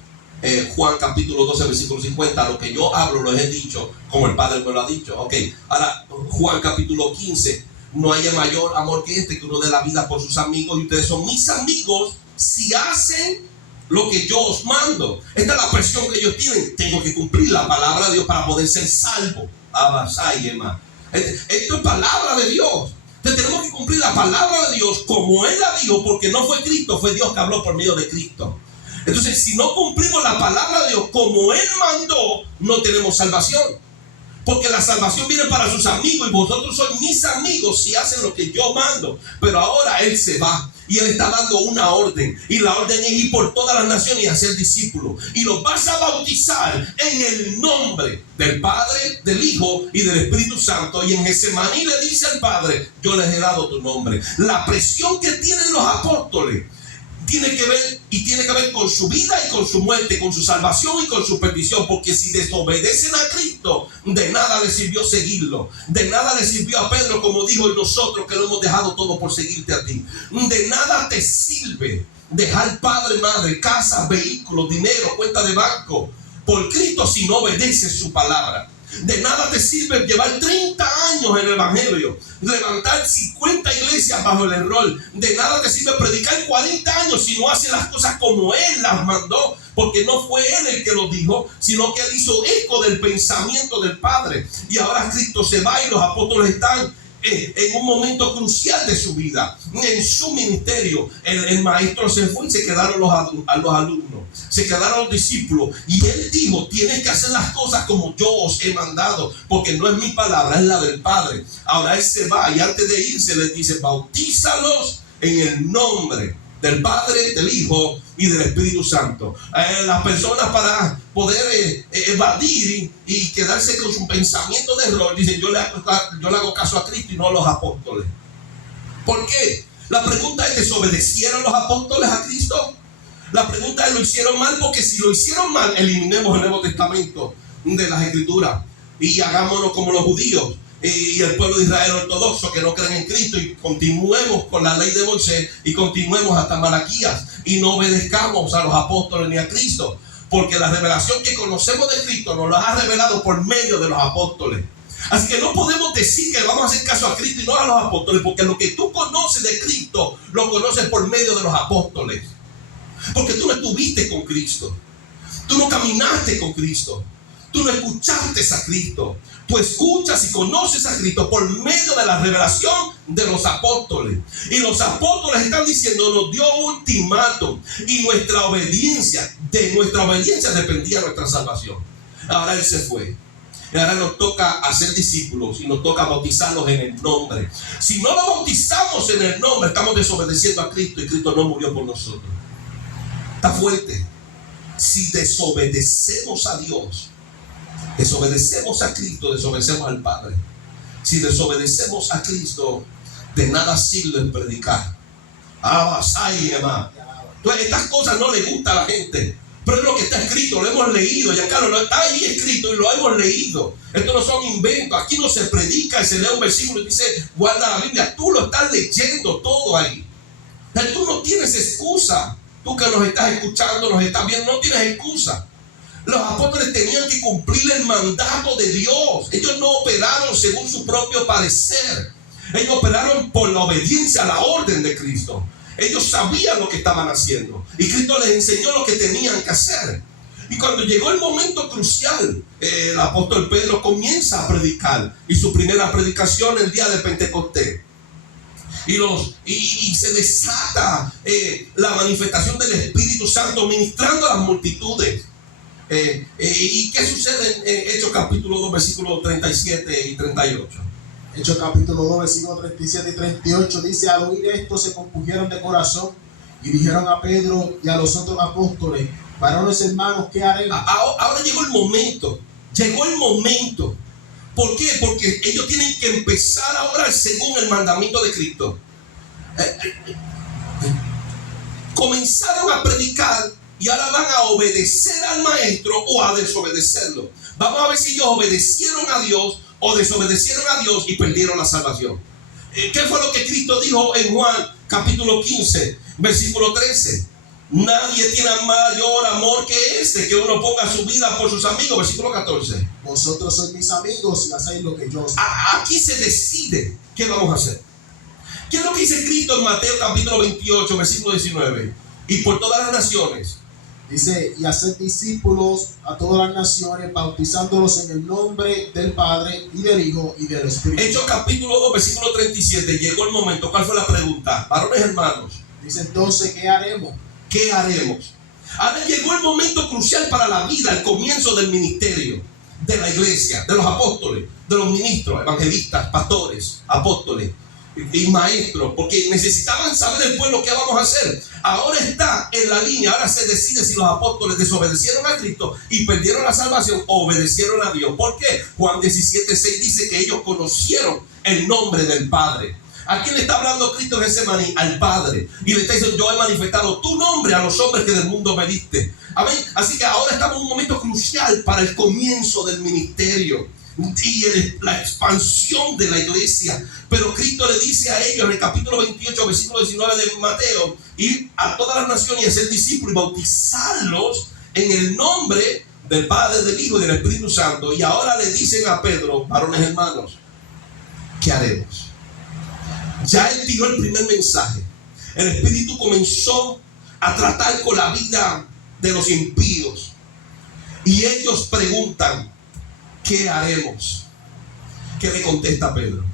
Juan capítulo 12, versículo 50. Lo que yo hablo lo he dicho como el Padre me lo ha dicho. Ok, ahora Juan capítulo 15. No haya mayor amor que este, que uno dé la vida por sus amigos. Y ustedes son mis amigos si hacen lo que yo os mando. Esta es la presión que ellos tienen. Tengo que cumplir la palabra de Dios para poder ser salvo. Esto es palabra de Dios. Entonces tenemos que cumplir la palabra de Dios como Él la dijo, porque no fue Cristo, fue Dios que habló por medio de Cristo. Entonces, si no cumplimos la palabra de Dios como Él mandó, no tenemos salvación. Porque la salvación viene para sus amigos y vosotros sois mis amigos si hacen lo que yo mando. Pero ahora Él se va y Él está dando una orden. Y la orden es ir por todas las naciones y hacer discípulos. Y los vas a bautizar en el nombre del Padre, del Hijo y del Espíritu Santo. Y en Getsemaní le dice al Padre, yo les he dado tu nombre. La presión que tienen los apóstoles tiene que ver con su vida y con su muerte, con su salvación y con su perdición, porque si desobedecen a Cristo, de nada les sirvió seguirlo, de nada les sirvió a Pedro, como dijo, y nosotros que lo hemos dejado todo por seguirte a ti. De nada te sirve dejar padre, madre, casa, vehículos, dinero, cuenta de banco por Cristo si no obedeces su palabra. De nada te sirve llevar 30 años en el evangelio, levantar 50 iglesias bajo el error. De nada te sirve predicar 40 años si no haces las cosas como Él las mandó, porque no fue Él el que lo dijo, sino que Él hizo eco del pensamiento del Padre. Y ahora Cristo se va y los apóstoles están en un momento crucial de su vida, en su ministerio. El maestro se fue y se quedaron los alumnos, se quedaron los discípulos, y Él dijo, tienes que hacer las cosas como yo os he mandado, porque no es mi palabra, es la del Padre. Ahora Él se va y antes de irse les dice, bautízalos en el nombre del Padre, del Hijo y del Espíritu Santo. Las personas, para poder evadir y quedarse con su pensamiento de error, dicen, yo le hago caso a Cristo y no a los apóstoles. ¿Por qué? La pregunta es, ¿desobedecieron los apóstoles a Cristo? La pregunta es, ¿lo hicieron mal? Porque si lo hicieron mal, eliminemos el Nuevo Testamento de las Escrituras y hagámonos como los judíos y el pueblo de Israel ortodoxo que no creen en Cristo, y continuemos con la ley de Moisés y continuemos hasta Malaquías y no obedezcamos a los apóstoles ni a Cristo, porque la revelación que conocemos de Cristo nos la ha revelado por medio de los apóstoles. Así que no podemos decir que vamos a hacer caso a Cristo y no a los apóstoles, porque lo que tú conoces de Cristo lo conoces por medio de los apóstoles, porque tú no estuviste con Cristo, tú no caminaste con Cristo, tú no escuchaste a Cristo. Tú escuchas y conoces a Cristo por medio de la revelación de los apóstoles. Y los apóstoles están diciendo, nos dio ultimátum, y de nuestra obediencia dependía nuestra salvación. Ahora Él se fue. Y ahora nos toca hacer discípulos y nos toca bautizarlos en el nombre. Si no lo bautizamos en el nombre, estamos desobedeciendo a Cristo y Cristo no murió por nosotros. Está fuerte. Si desobedecemos a Dios, desobedecemos a Cristo, desobedecemos al Padre. Si desobedecemos a Cristo, de nada sirve predicar. Entonces, estas cosas no le gustan a la gente, pero es lo que está escrito, lo hemos leído. Ya claro, está ahí escrito y lo hemos leído. Esto no son inventos. Aquí no se predica y se lee un versículo y dice guarda la Biblia. Tú lo estás leyendo todo ahí. Entonces, tú no tienes excusa. Tú que nos estás escuchando, nos estás viendo, no tienes excusa. Los apóstoles tenían que cumplir el mandato de Dios. Ellos no operaron según su propio parecer. Ellos operaron por la obediencia a la orden de Cristo. Ellos sabían lo que estaban haciendo y Cristo les enseñó lo que tenían que hacer. Y cuando llegó el momento crucial, el apóstol Pedro comienza a predicar, y su primera predicación el día de Pentecostés. Y se desata la manifestación del Espíritu Santo ministrando a las multitudes. ¿Y qué sucede en Hechos capítulo 2 versículos 37 y 38? Hechos capítulo 2 versículos 37 y 38 dice: al oír esto se compungieron de corazón y dijeron a Pedro y a los otros apóstoles: varones hermanos, ¿qué haremos? Ahora llegó el momento. ¿Por qué? Porque ellos tienen que empezar ahora según el mandamiento de Cristo. Comenzaron a predicar y ahora van a obedecer al maestro o a desobedecerlo. Vamos a ver si ellos obedecieron a Dios o desobedecieron a Dios y perdieron la salvación. ¿Qué fue lo que Cristo dijo en Juan capítulo 15 versículo 13? Nadie tiene mayor amor que este, que uno ponga su vida por sus amigos. Versículo 14. Vosotros sois mis amigos y hacéis lo que yo os... Aquí se decide qué vamos a hacer. ¿Qué es lo que dice Cristo en Mateo capítulo 28 versículo 19? Y por todas las naciones. Dice: y hacer discípulos a todas las naciones, bautizándolos en el nombre del Padre y del Hijo y del Espíritu. Hechos capítulo 2 versículo 37. Llegó el momento. ¿Cuál fue la pregunta? Varones hermanos. Dice entonces: ¿qué haremos? ¿Qué haremos? Ahora llegó el momento crucial para la vida, el comienzo del ministerio de la iglesia, de los apóstoles, de los ministros, evangelistas, pastores, apóstoles y maestros, porque necesitaban saber el pueblo qué vamos a hacer. Ahora está en la línea, ahora se decide si los apóstoles desobedecieron a Cristo y perdieron la salvación o obedecieron a Dios. ¿Por qué? Juan 17:6 dice que ellos conocieron el nombre del Padre. ¿A quién le está hablando Cristo en Getsemaní? Al Padre. Y le está diciendo: yo he manifestado tu nombre a los hombres que del mundo me diste. Amén. Así que ahora estamos en un momento crucial para el comienzo del ministerio y la expansión de la iglesia. Pero Cristo le dice a ellos en el capítulo 28 versículo 19 de Mateo: ir a todas las naciones y hacer discípulos y bautizarlos en el nombre del Padre, del Hijo y del Espíritu Santo. Y ahora le dicen a Pedro: varones hermanos, ¿qué haremos? Ya él dio el primer mensaje. El Espíritu comenzó a tratar con la vida de los impíos y ellos preguntan: ¿qué haremos? ¿Qué le contesta Pedro?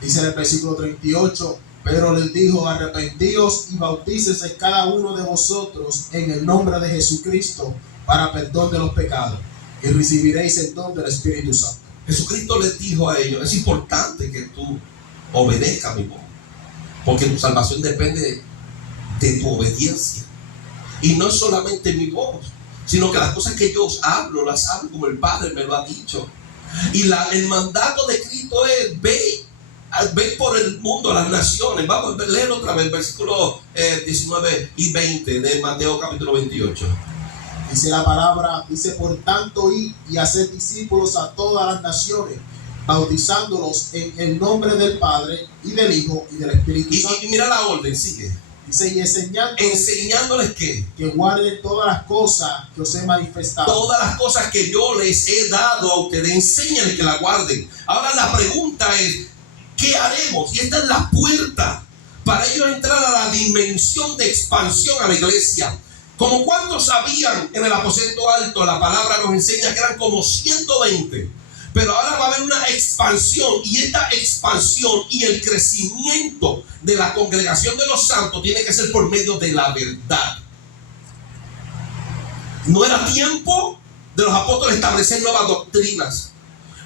Dice en el versículo 38: Pedro les dijo: arrepentíos y bautícese cada uno de vosotros en el nombre de Jesucristo para perdón de los pecados, y recibiréis el don del Espíritu Santo. Jesucristo les dijo a ellos: es importante que tú obedezcas mi voz, porque tu salvación depende de tu obediencia. Y no es solamente mi voz, sino que las cosas que yo os hablo, las hablo como el Padre me lo ha dicho. Y el mandato de Cristo es: ve por el mundo, a las naciones. Vamos a leer otra vez, versículos 19 y 20 de Mateo capítulo 28. Dice la palabra, dice: por tanto, id y haced discípulos a todas las naciones, bautizándolos en el nombre del Padre y del Hijo y del Espíritu Santo. Y mira la orden, sigue. Dice: y enseñándoles ¿qué? Que guarden todas las cosas que os he manifestado. Todas las cosas que yo les he dado a ustedes, enséñales que la guarden. Ahora la pregunta es: ¿qué haremos? Y esta es la puerta para ellos entrar a la dimensión de expansión a la iglesia. Como cuántos sabían en el aposento alto, la palabra nos enseña que eran como 120. Pero ahora va a haber una expansión, y esta expansión y el crecimiento de la congregación de los santos tiene que ser por medio de la verdad. No era tiempo de los apóstoles establecer nuevas doctrinas.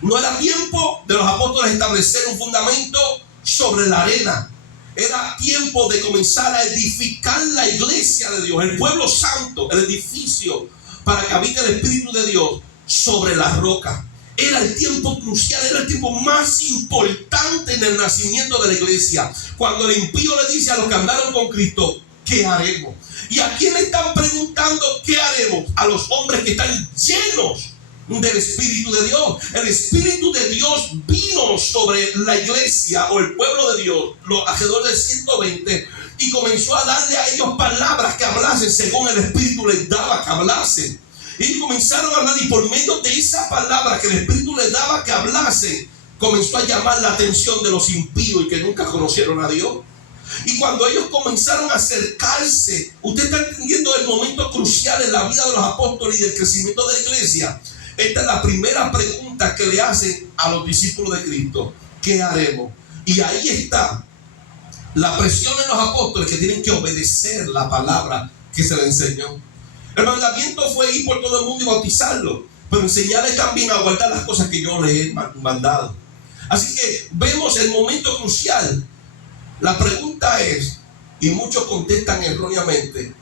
No era tiempo de los apóstoles establecer un fundamento sobre la arena. Era tiempo de comenzar a edificar la iglesia de Dios, el pueblo santo, el edificio para que habite el Espíritu de Dios sobre la roca. Era el tiempo crucial, era el tiempo más importante en el nacimiento de la iglesia. Cuando el impío le dice a los que andaron con Cristo, ¿qué haremos? ¿Y a quién le están preguntando qué haremos? A los hombres que están llenos del Espíritu de Dios. El Espíritu de Dios vino sobre la iglesia o el pueblo de Dios, los alrededor de 120, y comenzó a darle a ellos palabras que hablasen según el Espíritu les daba que hablasen. Y comenzaron a hablar, y por medio de esa palabra que el Espíritu les daba que hablasen, comenzó a llamar la atención de los impíos y que nunca conocieron a Dios. Y cuando ellos comenzaron a acercarse, usted está entendiendo el momento crucial en la vida de los apóstoles y del crecimiento de la iglesia. Esta es la primera pregunta que le hacen a los discípulos de Cristo: ¿qué haremos? Y ahí está la presión en los apóstoles, que tienen que obedecer la palabra que se les enseñó. El mandamiento fue ir por todo el mundo y bautizarlo, pero enseñarles también a guardar las cosas que yo les he mandado. Así que vemos el momento crucial. La pregunta es, y muchos contestan erróneamente,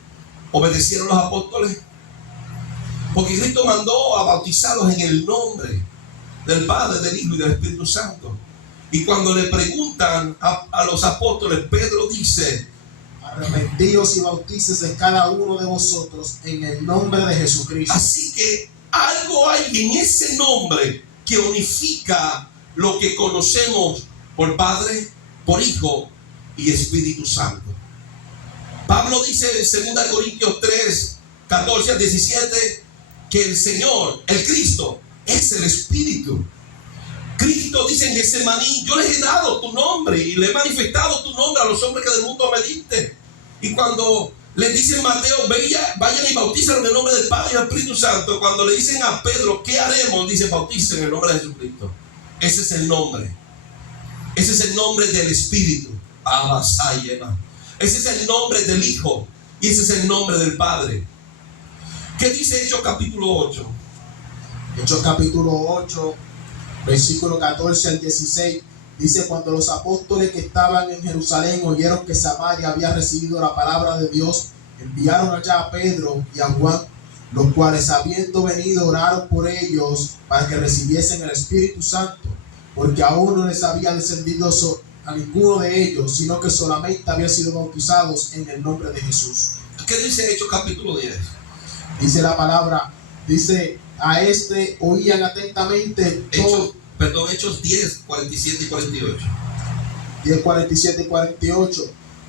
¿obedecieron los apóstoles? Porque Cristo mandó a bautizarlos en el nombre del Padre, del Hijo y del Espíritu Santo. Y cuando le preguntan a los apóstoles, Pedro dice: arrepentíos y bautícese cada uno de vosotros en el nombre de Jesucristo. Así que algo hay en ese nombre que unifica lo que conocemos por Padre, por Hijo y Espíritu Santo. Pablo dice en 2 Corintios 3, 14 al 17, que el Señor, el Cristo, es el Espíritu. Cristo dice en Getsemaní: yo les he dado tu nombre y le he manifestado tu nombre a los hombres que del mundo me diste. Y cuando le dicen Mateo: vayan y bautizan en el nombre del Padre y del Espíritu Santo, cuando le dicen a Pedro: ¿qué haremos?, dice: bauticen en el nombre de Jesucristo. Ese es el nombre. Ese es el nombre del Espíritu. Abasayema. Ese es el nombre del Hijo y ese es el nombre del Padre. ¿Qué dice Hechos capítulo 8? Hechos capítulo 8, versículo 14 al 16. Dice: cuando los apóstoles que estaban en Jerusalén oyeron que Samaria había recibido la palabra de Dios, enviaron allá a Pedro y a Juan, los cuales, habiendo venido, oraron por ellos para que recibiesen el Espíritu Santo, porque aún no les había descendido a ninguno de ellos, sino que solamente habían sido bautizados en el nombre de Jesús. ¿Qué dice Hechos capítulo 10? Dice la palabra, dice: a este oían atentamente todos. Hechos 10, 47 y 48. 10, 47 y 48.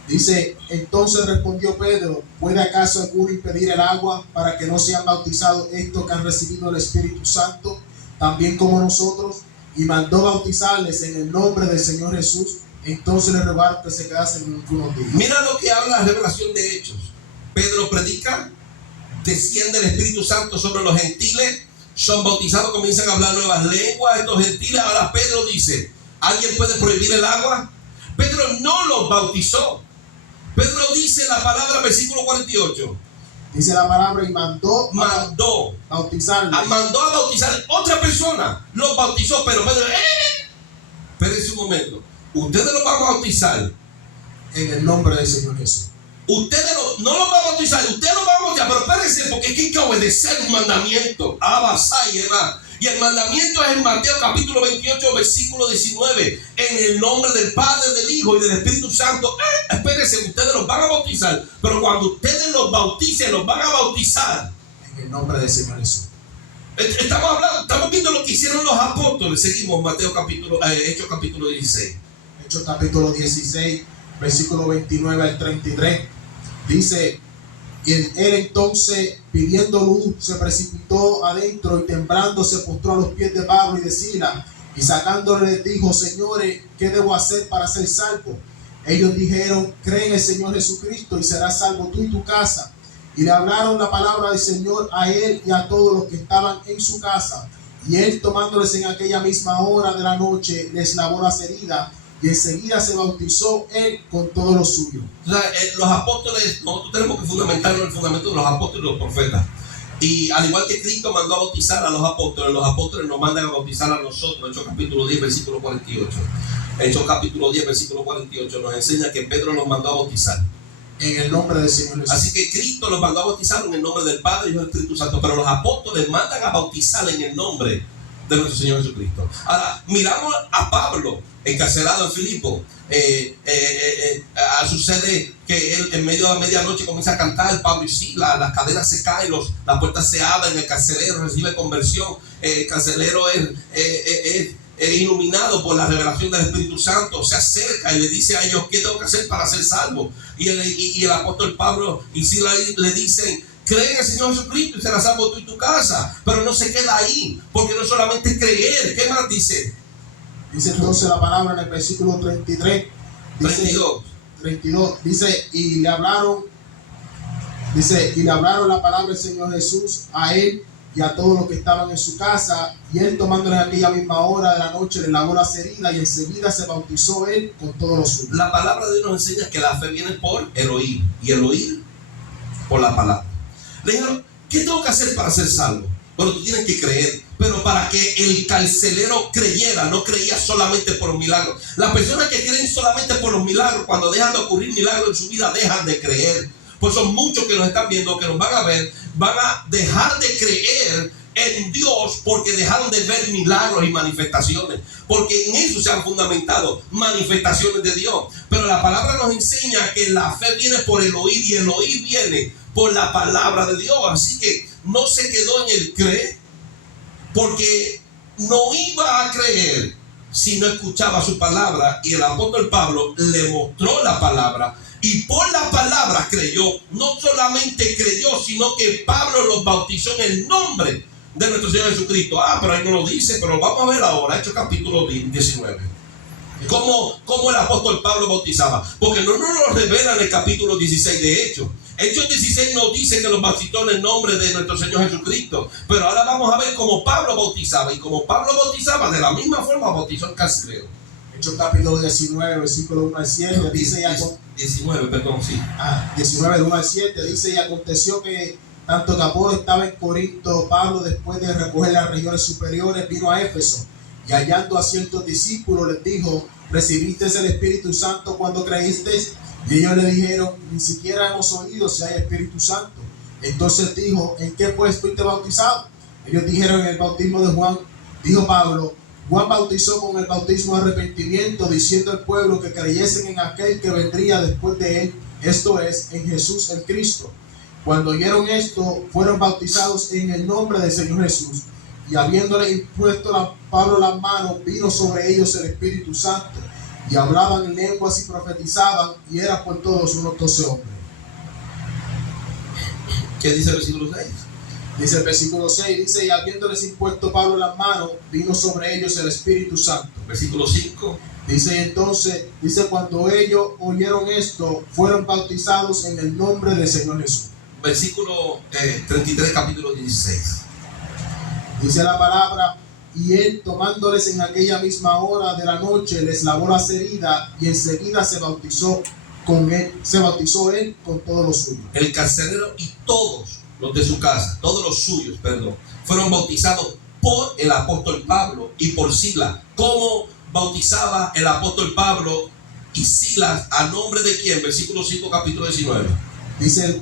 Dice: entonces respondió Pedro: ¿puede acaso alguno impedir el agua para que no sean bautizados estos que han recibido el Espíritu Santo, también como nosotros? Y mandó bautizarles en el nombre del Señor Jesús. Entonces le rogaron que se quedasen unos días. Mira lo que habla la revelación de Hechos. Pedro predica, desciende el Espíritu Santo sobre los gentiles, son bautizados, comienzan a hablar nuevas lenguas estos gentiles. Ahora Pedro dice: ¿alguien puede prohibir el agua? Pedro no los bautizó. Pedro dice la palabra, versículo 48. Dice la palabra: y mandó a bautizar otra persona. Los bautizó, pero Pedro, espérense un momento. Ustedes los van a bautizar en el nombre del Señor Jesús. Ustedes no los van a bautizar, ustedes los van a bautizar, pero espérense, porque hay que obedecer un mandamiento. Y el mandamiento es en Mateo capítulo 28, versículo 19. En el nombre del Padre, del Hijo y del Espíritu Santo. Espérense, ustedes los van a bautizar, pero cuando ustedes los bauticen, los van a bautizar en el nombre del Señor Jesús. Estamos viendo lo que hicieron los apóstoles. Seguimos Hechos capítulo 16. Hechos capítulo 16, versículo 29 al 33. Dice: y él entonces, pidiendo luz, se precipitó adentro y temblando se postró a los pies de Pablo y de Silas, y sacándole les dijo: señores, ¿qué debo hacer para ser salvo? Ellos dijeron: cree en el Señor Jesucristo y serás salvo tú y tu casa. Y le hablaron la palabra del Señor a él y a todos los que estaban en su casa. Y él, tomándoles en aquella misma hora de la noche, les lavó las heridas, y enseguida se bautizó él con todos los suyos. O sea, los apóstoles, nosotros tenemos que fundamentarnos en el fundamento de los apóstoles y los profetas. Y al igual que Cristo mandó a bautizar a los apóstoles nos mandan a bautizar a nosotros. Hechos capítulo 10, versículo 48. Hechos capítulo 10, versículo 48 nos enseña que Pedro nos mandó a bautizar en el nombre del Señor Jesús. Así que Cristo los mandó a bautizar en el nombre del Padre y del Espíritu Santo, pero los apóstoles mandan a bautizar en el nombre de nuestro Señor Jesucristo. Ahora, miramos a Pablo encarcelado en Filipo. Sucede que él en medio de la medianoche comienza a cantar, Pablo y Silas, las cadenas se caen, las puertas se abren, el carcelero recibe conversión, el carcelero es iluminado por la revelación del Espíritu Santo, se acerca y le dice a ellos qué tengo que hacer para ser salvo. Y el apóstol Pablo y Silas le dicen: cree en el Señor Jesucristo y serás salvo tú y tu casa. Pero no se queda ahí, porque no solamente creer. ¿Qué más dice? Dice entonces la palabra en el versículo 33. Dice, 32. Dice, y le hablaron la palabra del Señor Jesús a él y a todos los que estaban en su casa, y él, tomándoles aquella misma hora de la noche, le lavó las heridas, y enseguida se bautizó él con todos los suyos. La palabra de Dios nos enseña que la fe viene por el oír, y el oír por la palabra. Le dijeron: ¿qué tengo que hacer para ser salvo? Bueno, tú tienes que creer. Pero para que el carcelero creyera, no creía solamente por los milagros. Las personas que creen solamente por los milagros, cuando dejan de ocurrir milagros en su vida, dejan de creer. Pues son muchos que nos están viendo, que nos van a ver, van a dejar de creer en Dios porque dejaron de ver milagros y manifestaciones, porque en eso se han fundamentado manifestaciones de Dios. Pero la palabra nos enseña que la fe viene por el oír, y el oír viene por la palabra de Dios. Así que no se quedó en el creer, porque no iba a creer si no escuchaba su palabra, y el apóstol Pablo le mostró la palabra, y por la palabra creyó. No solamente creyó, sino que Pablo los bautizó en el nombre de nuestro Señor Jesucristo. Pero ahí no lo dice, pero vamos a ver ahora, Hechos capítulo 19. ¿Cómo el apóstol Pablo bautizaba? Porque no nos lo revela en el capítulo 16 de Hechos. Hechos 16 nos dice que los bautizó en el nombre de nuestro Señor Jesucristo. Pero ahora vamos a ver cómo Pablo bautizaba. Y como Pablo bautizaba, de la misma forma bautizó el carcelero. Hechos capítulo 19, versículo 1 al 7, dice 19, perdón, sí. 19, 1 al 7, dice: y aconteció que tanto que Apolo estaba en Corinto, Pablo, después de recoger las regiones superiores, vino a Éfeso, y hallando a ciertos discípulos les dijo: ¿recibiste el Espíritu Santo cuando creísteis? Y ellos le dijeron: ni siquiera hemos oído si hay Espíritu Santo. Entonces dijo: ¿en qué pues fuiste bautizado? Ellos dijeron: en el bautismo de Juan. Dijo Pablo: Juan bautizó con el bautismo de arrepentimiento, diciendo al pueblo que creyesen en aquel que vendría después de él, esto es, en Jesús el Cristo. Cuando oyeron esto, fueron bautizados en el nombre del Señor Jesús. Y habiéndole impuesto a Pablo las manos, vino sobre ellos el Espíritu Santo, y hablaban en lenguas y profetizaban, y eran por todos unos 12 hombres. ¿Qué dice el versículo 6? Dice el versículo 6, dice: y habiéndoles impuesto Pablo las manos, vino sobre ellos el Espíritu Santo. Versículo 5. Dice entonces, cuando ellos oyeron esto, fueron bautizados en el nombre del Señor Jesús. Versículo 33, capítulo 16. Dice la palabra: y él, tomándoles en aquella misma hora de la noche, les lavó las heridas, y enseguida se bautizó él con todos los suyos. El carcelero y todos los de su casa, todos los suyos, fueron bautizados por el apóstol Pablo y por Silas. ¿Cómo bautizaba el apóstol Pablo y Silas? ¿A nombre de quién? Versículo 5, capítulo 19. Dice,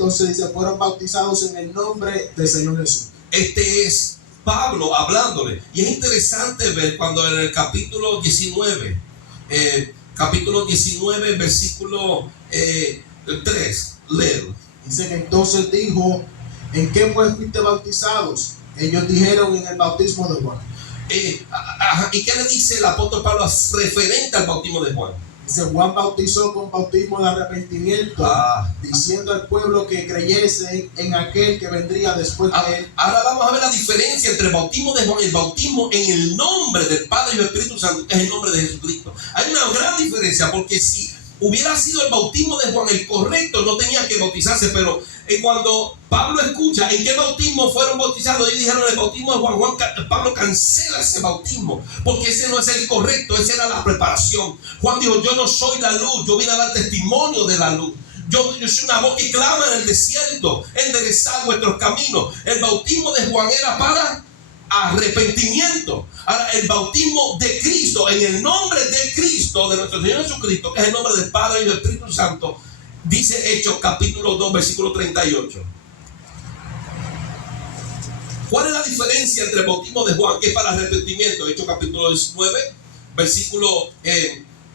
fueron bautizados en el nombre del Señor Jesús. Este es Pablo hablándole. Y es interesante ver cuando en el capítulo 19, versículo 3, leo. Dice que entonces dijo: ¿en qué pues fuiste bautizados? Ellos dijeron: en el bautismo de Juan. ¿Y qué le dice el apóstol Pablo referente al bautismo de Juan? Dice: Juan bautizó con bautismo de arrepentimiento, diciendo al pueblo que creyese en aquel que vendría después de él. Ahora vamos a ver la diferencia entre el bautismo de Juan y el bautismo en el nombre del Padre y del Espíritu Santo, que es el nombre de Jesucristo. Hay una gran diferencia, porque si hubiera sido el bautismo de Juan el correcto, no tenía que bautizarse. Pero cuando Pablo escucha en qué bautismo fueron bautizados, y dijeron el bautismo de Juan, Pablo cancela ese bautismo, porque ese no es el correcto, esa era la preparación. Juan dijo: yo no soy la luz, yo vine a dar testimonio de la luz. Yo soy una voz que clama en el desierto, enderezad vuestros caminos. El bautismo de Juan era para arrepentimiento. Ahora, el bautismo de Cristo, en el nombre de Cristo, de nuestro Señor Jesucristo, que es el nombre del Padre y del Espíritu Santo, dice Hechos capítulo 2, versículo 38. ¿Cuál es la diferencia entre el bautismo de Juan, que es para arrepentimiento? Hechos capítulo 19, versículo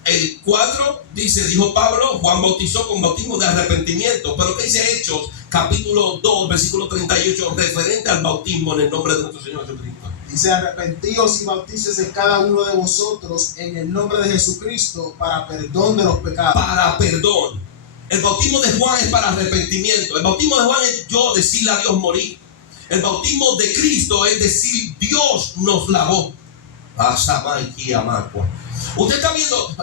el 4, dijo Pablo, Juan bautizó con bautismo de arrepentimiento. Pero ¿qué dice Hechos capítulo 2, versículo 38, referente al bautismo en el nombre de nuestro Señor Jesucristo? Dice: arrepentíos y bautícese cada uno de vosotros en el nombre de Jesucristo para perdón de los pecados. Para perdón. El bautismo de Juan es para arrepentimiento. El bautismo de Juan es yo decirle a Dios morir. El bautismo de Cristo es decir, Dios nos lavó. Usted está viendo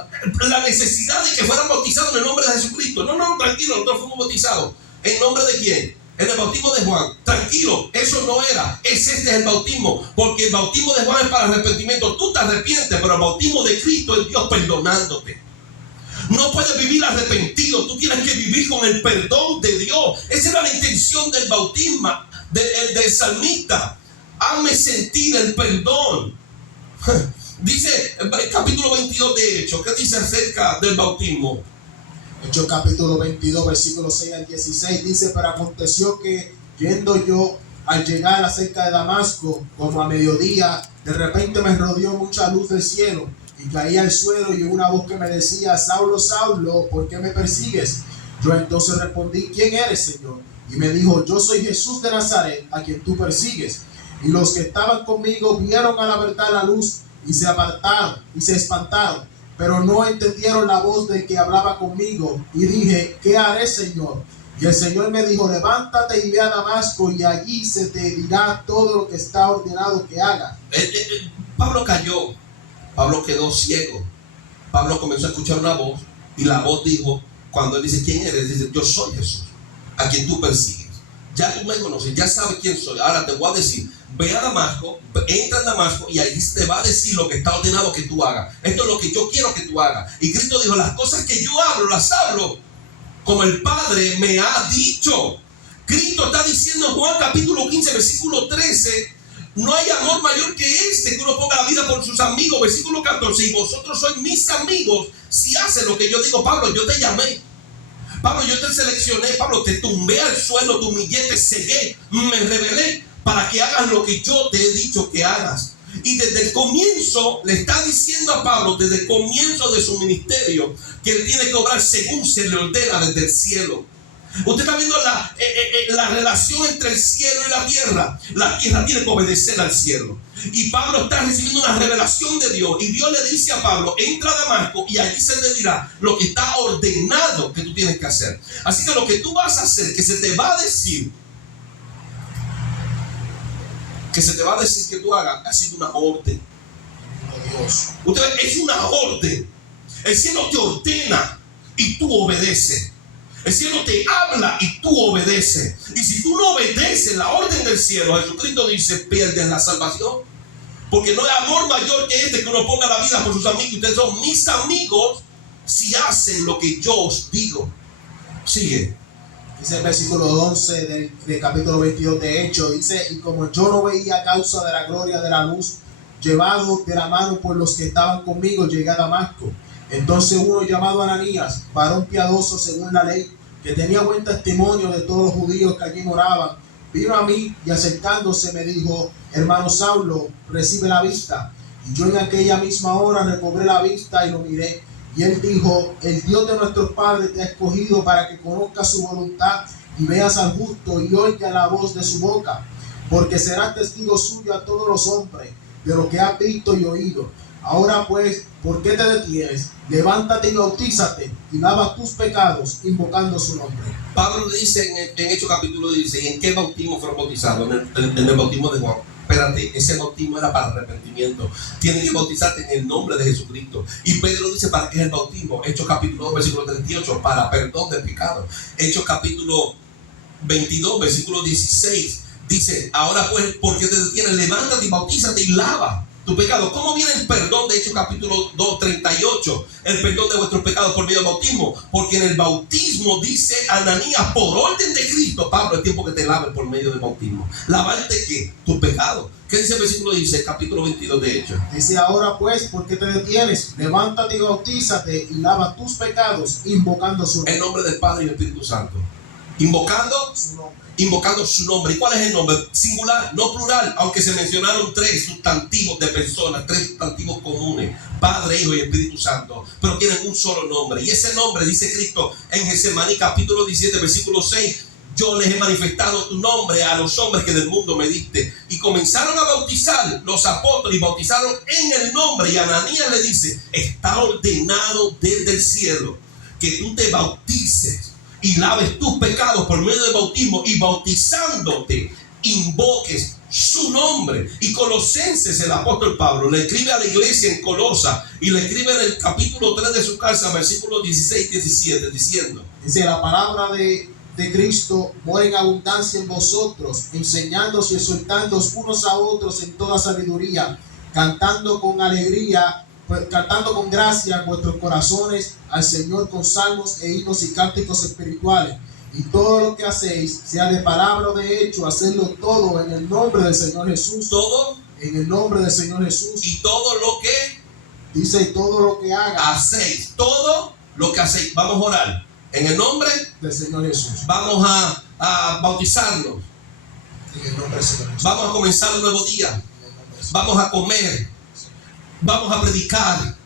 la necesidad de que fueran bautizados en el nombre de Jesucristo. No, tranquilo, nosotros fuimos bautizados. ¿En nombre de quién? En el bautismo de Juan. Tranquilo, eso no era. Este es el bautismo. Porque el bautismo de Juan es para arrepentimiento. Tú te arrepientes, pero el bautismo de Cristo es Dios perdonándote. No puedes vivir arrepentido. Tú tienes que vivir con el perdón de Dios. Esa era la intención del bautismo del salmista. Hazme sentir el perdón. Dice el capítulo 22 de Hechos. ¿Qué dice acerca del bautismo? Hechos capítulo 22, versículos 6 al 16 dice: pero aconteció que yendo yo al llegar acerca de Damasco, como a mediodía, de repente me rodeó mucha luz del cielo, y caí al suelo, y una voz que me decía: Saulo, Saulo, ¿por qué me persigues? Yo entonces respondí: ¿quién eres, Señor? Y me dijo: yo soy Jesús de Nazaret, a quien tú persigues. Y los que estaban conmigo vieron a la verdad la luz, y se apartaron y se espantaron, pero no entendieron la voz del que hablaba conmigo. Y dije: ¿qué haré, Señor? Y el Señor me dijo: levántate y ve a Damasco, y allí se te dirá todo lo que está ordenado que hagas. Pablo cayó. Pablo quedó ciego. Pablo comenzó a escuchar una voz, y la voz dijo, cuando él dice: ¿quién eres? Dice: yo soy Jesús, a quien tú persigues. Ya tú me conoces, ya sabes quién soy. Ahora te voy a decir: ve a Damasco, entra en Damasco, y ahí te va a decir lo que está ordenado que tú hagas. Esto es lo que yo quiero que tú hagas. Y Cristo dijo: las cosas que yo hablo, las hablo como el Padre me ha dicho. Cristo está diciendo en Juan capítulo 15, versículo 13: no hay amor mayor que este, que uno ponga la vida por sus amigos. Versículo 14: y vosotros sois mis amigos si hacen lo que yo digo. Pablo, yo te llamé. Pablo, yo te seleccioné. Pablo, te tumbé al suelo, te humillé, te cegué, me rebelé para que hagas lo que yo te he dicho que hagas. Y desde el comienzo le está diciendo a Pablo, desde el comienzo de su ministerio, que él tiene que obrar según se le ordena desde el cielo. Usted está viendo la relación entre el cielo y la tierra. La tierra tiene que obedecer al cielo. Y Pablo está recibiendo una revelación de Dios. Y Dios le dice a Pablo: entra a Damasco, y allí se te dirá lo que está ordenado que tú tienes que hacer. Así que lo que tú vas a hacer, que se te va a decir que tú hagas, ha sido una orden. Dios. Usted ve, es una orden. El cielo te ordena y tú obedeces. El cielo te habla y tú obedeces. Y si tú no obedeces la orden del cielo, Jesucristo dice: pierdes la salvación. Porque no hay amor mayor que este, que uno ponga la vida por sus amigos. Ustedes son mis amigos si hacen lo que yo os digo. Sigue. Dice el versículo 11 del capítulo 22 de Hechos. Dice: y como yo no veía causa de la gloria de la luz, llevado de la mano por los que estaban conmigo, llegué a Damasco. Entonces uno llamado Ananías, varón piadoso según la ley, que tenía buen testimonio de todos los judíos que allí moraban, vino a mí y acercándose me dijo: hermano Saulo, recibe la vista. Y yo en aquella misma hora recobré la vista y lo miré. Y él dijo: el Dios de nuestros padres te ha escogido para que conozcas su voluntad y veas al justo y oiga la voz de su boca, porque serás testigo suyo a todos los hombres de lo que has visto y oído. Ahora pues, ¿por qué te detienes? Levántate y bautízate y lava tus pecados invocando su nombre. Pablo le dice en Hechos capítulo 16: ¿en qué bautismo fueron bautizados? En el bautismo de Juan. Espérate, ese bautismo era para arrepentimiento. Tienes que bautizarte en el nombre de Jesucristo. Y Pedro dice: ¿para qué es el bautismo? Hechos capítulo 2, versículo 38, para perdón de pecado. Hechos capítulo 22, versículo 16, dice: ahora pues, ¿por qué te detienes? Levántate y bautízate y lava tu pecado. ¿Cómo viene el perdón de Hechos capítulo 2, 38? El perdón de vuestros pecados por medio del bautismo. Porque en el bautismo dice Ananías, por orden de Cristo, Pablo, el tiempo que te laves por medio del bautismo. ¿Lavarte qué? Tu pecado. ¿Qué dice el versículo 16, capítulo 22 de Hechos? Dice: ahora pues, ¿por qué te detienes? Levántate y bautízate y lava tus pecados, invocando su nombre. En nombre del Padre y del Espíritu Santo. Invocando Su nombre. Invocando su nombre. ¿Y cuál es el nombre? Singular, no plural, aunque se mencionaron tres sustantivos de personas, tres sustantivos comunes: Padre, Hijo y Espíritu Santo, pero tienen un solo nombre. Y ese nombre, dice Cristo en Getsemaní capítulo 17 versículo 6: yo les he manifestado tu nombre a los hombres que del mundo me diste. Y comenzaron a bautizar los apóstoles y bautizaron en el nombre. Y Ananías le dice: está ordenado desde el cielo que tú te bautices y laves tus pecados por medio del bautismo, y bautizándote invoques su nombre. Y Colosenses, el apóstol Pablo le escribe a la iglesia en Colosa, y le escribe en el capítulo 3 de su carta, versículos 16 y 17, diciendo: dice: la palabra de Cristo mora en abundancia en vosotros, enseñándoos y exhortándoos unos a otros en toda sabiduría, cantando con alegría, cantando con gracia en vuestros corazones al Señor con salmos e himnos y cánticos espirituales. Y todo lo que hacéis, sea de palabra o de hecho, hacedlo todo en el nombre del Señor Jesús. Todo. En el nombre del Señor Jesús. Y todo lo que dice: y todo lo que haga, hacéis. Todo lo que hacéis. Vamos a orar en el nombre del Señor Jesús. Vamos a bautizarnos. En el nombre del Señor Jesús. Vamos a comenzar un nuevo día. Vamos a comer. Vamos a predicar.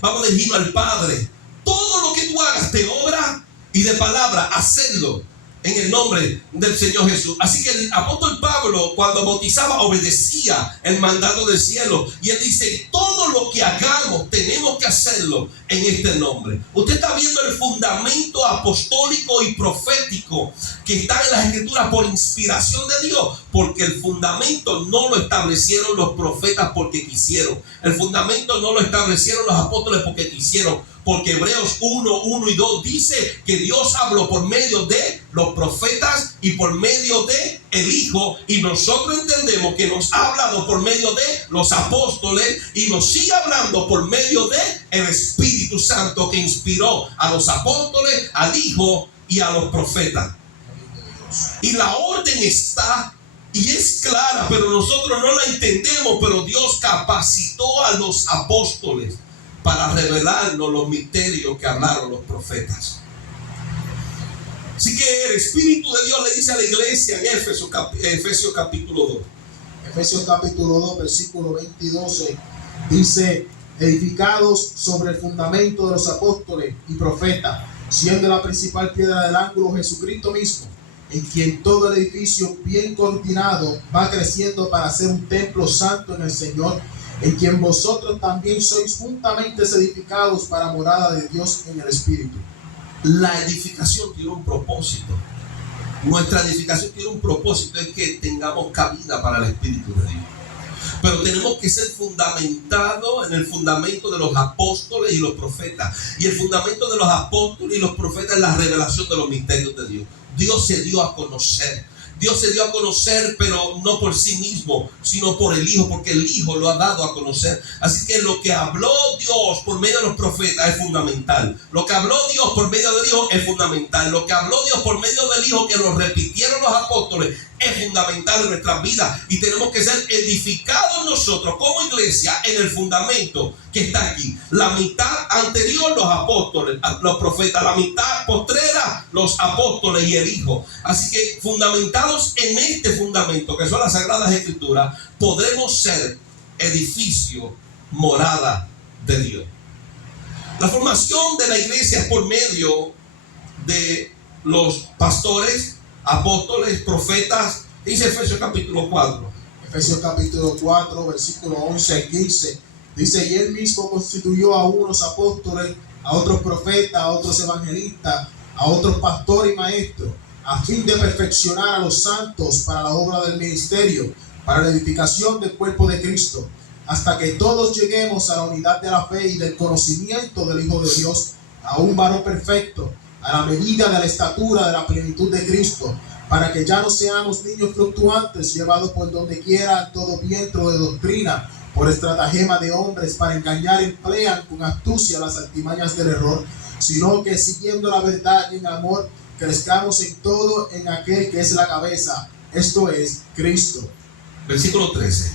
Vamos a dirigirnos al Padre. Todo lo que tú hagas de obra y de palabra, hacerlo en el nombre del Señor Jesús. Así que el apóstol Pablo, cuando bautizaba, obedecía el mandato del cielo. Y él dice: todo lo que hagamos tenemos que hacerlo en este nombre. Usted está viendo el fundamento apostólico y profético que está en las escrituras por inspiración de Dios, porque el fundamento no lo establecieron los profetas porque quisieron. El fundamento no lo establecieron los apóstoles porque quisieron. Porque Hebreos 1, 1 y 2 dice que Dios habló por medio de los profetas y por medio de el Hijo. Y nosotros entendemos que nos ha hablado por medio de los apóstoles y nos sigue hablando por medio de el Espíritu Santo, que inspiró a los apóstoles, al Hijo y a los profetas. Y la orden está y es clara, pero nosotros no la entendemos. Pero Dios capacitó a los apóstoles para revelarnos los misterios que hablaron los profetas. Así que el Espíritu de Dios le dice a la iglesia en Efesios capítulo 2. Efesios capítulo 2, versículo 20 y 12, dice: edificados sobre el fundamento de los apóstoles y profetas, siendo la principal piedra del ángulo Jesucristo mismo, en quien todo el edificio bien coordinado va creciendo para ser un templo santo en el Señor, en quien vosotros también sois juntamente edificados para morada de Dios en el Espíritu. La edificación tiene un propósito. Nuestra edificación tiene un propósito, es que tengamos cabida para el Espíritu de Dios. Pero tenemos que ser fundamentados en el fundamento de los apóstoles y los profetas. Y el fundamento de los apóstoles y los profetas es la revelación de los misterios de Dios. Dios se dio a conocer. Dios se dio a conocer, pero no por sí mismo, sino por el Hijo, porque el Hijo lo ha dado a conocer. Así que lo que habló Dios por medio de los profetas es fundamental. Lo que habló Dios por medio del Hijo es fundamental. Lo que habló Dios por medio del Hijo, que lo repitieron los apóstoles, es fundamental en nuestras vidas. Y tenemos que ser edificados nosotros como iglesia en el fundamento que está aquí. La mitad anterior, los apóstoles, los profetas; la mitad postrera, los apóstoles y el Hijo. Así que fundamentados en este fundamento, que son las Sagradas Escrituras, podremos ser edificio, morada de Dios. La formación de la iglesia es por medio de los pastores, apóstoles, profetas. Dice Efesios capítulo 4. Efesios capítulo 4, versículo 11 al 15. Dice: y él mismo constituyó a unos apóstoles, a otros profetas, a otros evangelistas, a otros pastores y maestros, a fin de perfeccionar a los santos para la obra del ministerio, para la edificación del cuerpo de Cristo, hasta que todos lleguemos a la unidad de la fe y del conocimiento del Hijo de Dios, a un varón perfecto, a la medida de la estatura de la plenitud de Cristo, para que ya no seamos niños fluctuantes, llevados por donde quiera todo viento de doctrina, por estratagema de hombres para engañar emplean con astucia las artimañas del error, sino que siguiendo la verdad y en amor crezcamos en todo en aquel que es la cabeza, esto es Cristo. Versículo 13.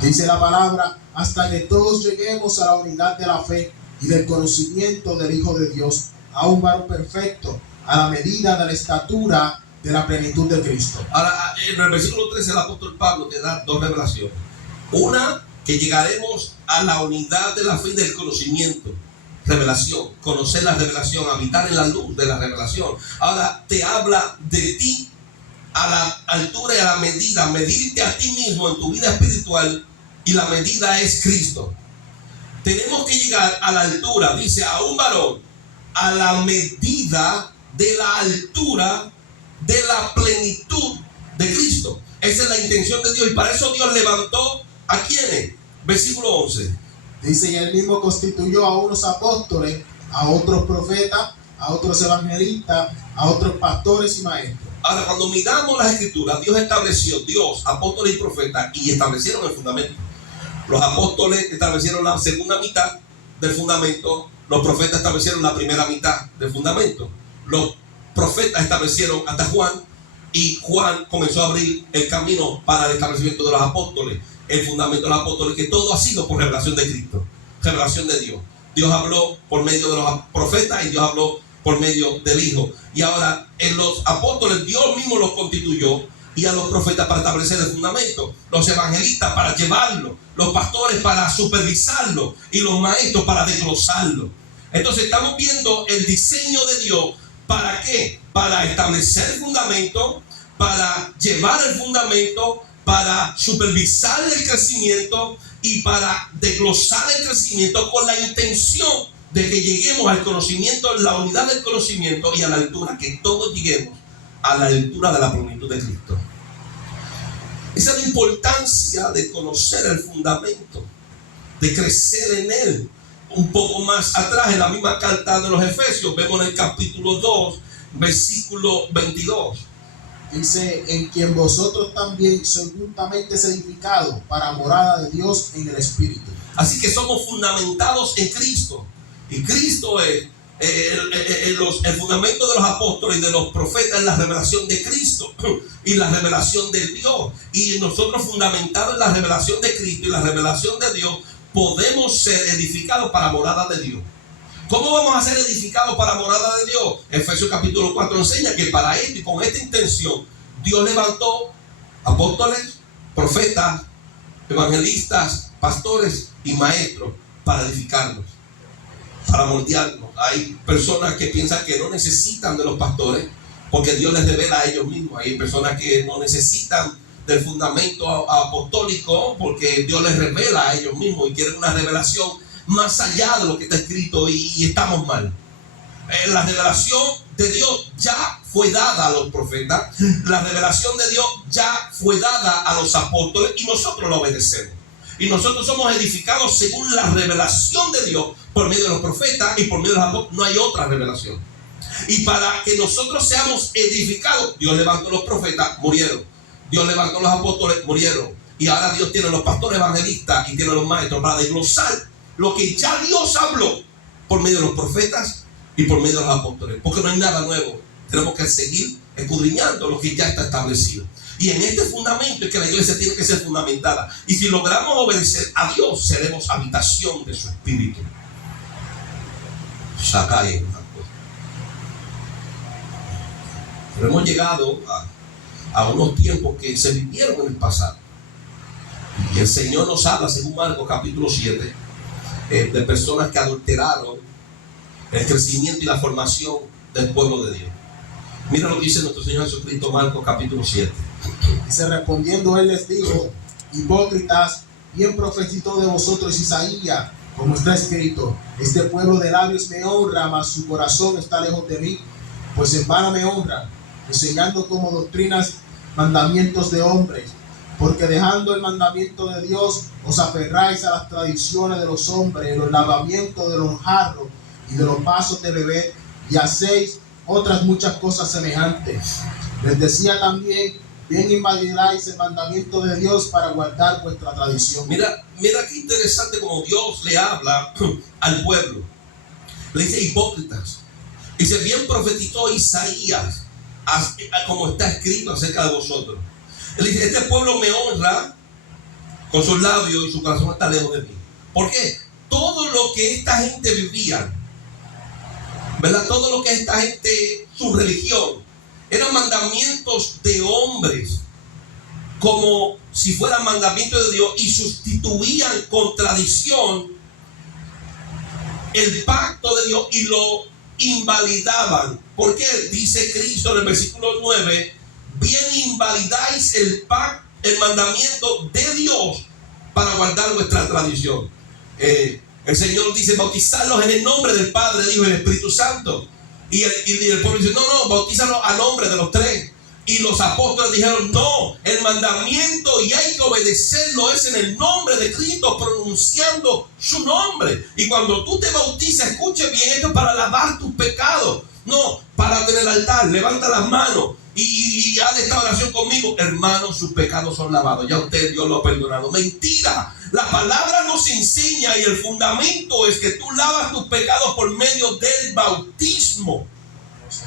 Dice la palabra, hasta que todos lleguemos a la unidad de la fe y del conocimiento del Hijo de Dios, a un varón perfecto, a la medida de la estatura de la plenitud de Cristo. Ahora, en el versículo 13 el apóstol Pablo te da dos revelaciones. Una, que llegaremos a la unidad de la fe y del conocimiento. Revelación, conocer la revelación, habitar en la luz de la revelación. Ahora te habla de ti a la altura y a la medida, medirte a ti mismo en tu vida espiritual, y la medida es Cristo. Tenemos que llegar a la altura, dice, a un varón, a la medida de la altura de la plenitud de Cristo. Esa es la intención de Dios, y para eso Dios levantó ¿a quiénes? Versículo 11. Dice, y él mismo constituyó a unos apóstoles, a otros profetas, a otros evangelistas, a otros pastores y maestros. Ahora, cuando miramos las escrituras, Dios estableció, apóstoles y profetas, y establecieron el fundamento. Los apóstoles establecieron la segunda mitad del fundamento, los profetas establecieron la primera mitad del fundamento. Los profetas establecieron hasta Juan, y Juan comenzó a abrir el camino para el establecimiento de los apóstoles, el fundamento de los apóstoles, que todo ha sido por revelación de Cristo, revelación de Dios. Dios habló por medio de los profetas y Dios habló por medio del Hijo. Y ahora en los apóstoles Dios mismo los constituyó, y a los profetas para establecer el fundamento, los evangelistas para llevarlo, los pastores para supervisarlo y los maestros para desglosarlo. Entonces estamos viendo el diseño de Dios. ¿Para qué? Para establecer el fundamento, para llevar el fundamento, para supervisar el crecimiento y para desglosar el crecimiento, con la intención de que lleguemos al conocimiento, la unidad del conocimiento, y a la altura, que todos lleguemos a la altura de la plenitud de Cristo. Esa es la importancia de conocer el fundamento, de crecer en él. Un poco más atrás, en la misma carta de los Efesios, vemos en el capítulo 2, versículo 22. Dice, en quien vosotros también sois juntamente edificados para morada de Dios en el Espíritu. Así que somos fundamentados en Cristo. Y Cristo es el fundamento de los apóstoles y de los profetas, es la revelación de Cristo y la revelación de Dios. Y nosotros, fundamentados en la revelación de Cristo y la revelación de Dios, podemos ser edificados para morada de Dios. ¿Cómo vamos a ser edificados para morada de Dios? Efesios capítulo 4 enseña que para esto y con esta intención Dios levantó apóstoles, profetas, evangelistas, pastores y maestros para edificarnos, para moldearnos. Hay personas que piensan que no necesitan de los pastores porque Dios les revela a ellos mismos. Hay personas que no necesitan del fundamento apostólico porque Dios les revela a ellos mismos, y quieren una revelación más allá de lo que está escrito, y estamos mal. La revelación de Dios ya fue dada a los profetas, la revelación de Dios ya fue dada a los apóstoles, y nosotros la obedecemos. Y nosotros somos edificados según la revelación de Dios por medio de los profetas y por medio de los apóstoles. No hay otra revelación. Y para que nosotros seamos edificados, Dios levantó los profetas, murieron. Dios levantó los apóstoles, murieron. Y ahora Dios tiene los pastores evangelistas y tiene los maestros para desglosar lo que ya Dios habló por medio de los profetas y por medio de los apóstoles. Porque no hay nada nuevo. Tenemos que seguir escudriñando lo que ya está establecido. Y en este fundamento es que la iglesia tiene que ser fundamentada. Y si logramos obedecer a Dios, seremos habitación de su Espíritu. Pero hemos llegado a unos tiempos que se vivieron en el pasado. Y el Señor nos habla, según Marcos capítulo 7, de personas que adulteraron el crecimiento y la formación del pueblo de Dios. Mira lo que dice nuestro Señor Jesucristo, Marcos capítulo 7. Dice, respondiendo él les dijo, hipócritas, bien profetizó de vosotros Isaías, como está escrito, este pueblo de labios me honra, mas su corazón está lejos de mí, pues en vano me honran, enseñando como doctrinas mandamientos de hombres, porque dejando el mandamiento de Dios, os aferráis a las tradiciones de los hombres, los lavamientos de los jarros y de los vasos de beber, y hacéis otras muchas cosas semejantes. Les decía también, bien invadiráis el mandamiento de Dios para guardar vuestra tradición. Mira mira qué interesante como Dios le habla al pueblo. Le dice hipócritas. Dice, bien profetizó Isaías, como está escrito acerca de vosotros. Él dice, este pueblo me honra con sus labios y su corazón está lejos de mí. ¿Por qué? Todo lo que esta gente vivía, ¿verdad? Todo lo que esta gente, su religión, eran mandamientos de hombres, como si fueran mandamientos de Dios, y sustituían con tradición el pacto de Dios y lo invalidaban. ¿Por qué? Dice Cristo en el versículo 9, bien invalidáis el mandamiento de Dios para guardar vuestra tradición. El Señor dice, bautizarlos en el nombre del Padre, del Hijo y del Espíritu Santo. Y el pueblo dice, no, bautízalos a nombre de los tres. Y los apóstoles dijeron, no, el mandamiento y hay que obedecerlo es en el nombre de Cristo, pronunciando su nombre. Y cuando tú te bautizas, escuche bien, esto es para lavar tus pecados, no para tener altar. Levanta las manos y haz esta oración conmigo. Hermanos, sus pecados son lavados, ya usted Dios lo ha perdonado. Mentira, la palabra nos enseña y el fundamento es que tú lavas tus pecados por medio del bautismo.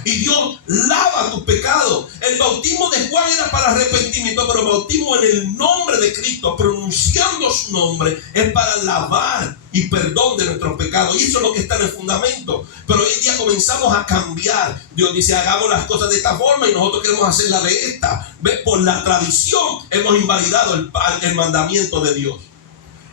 Y Dios lava tus pecados. El bautismo de Juan era para arrepentimiento, pero el bautismo en el nombre de Cristo, pronunciando su nombre, es para lavar y perdón de nuestros pecados. Y eso es lo que está en el fundamento. Pero hoy en día comenzamos a cambiar. Dios dice, hagamos las cosas de esta forma y nosotros queremos hacerlas de esta. Por la tradición hemos invalidado el mandamiento de Dios.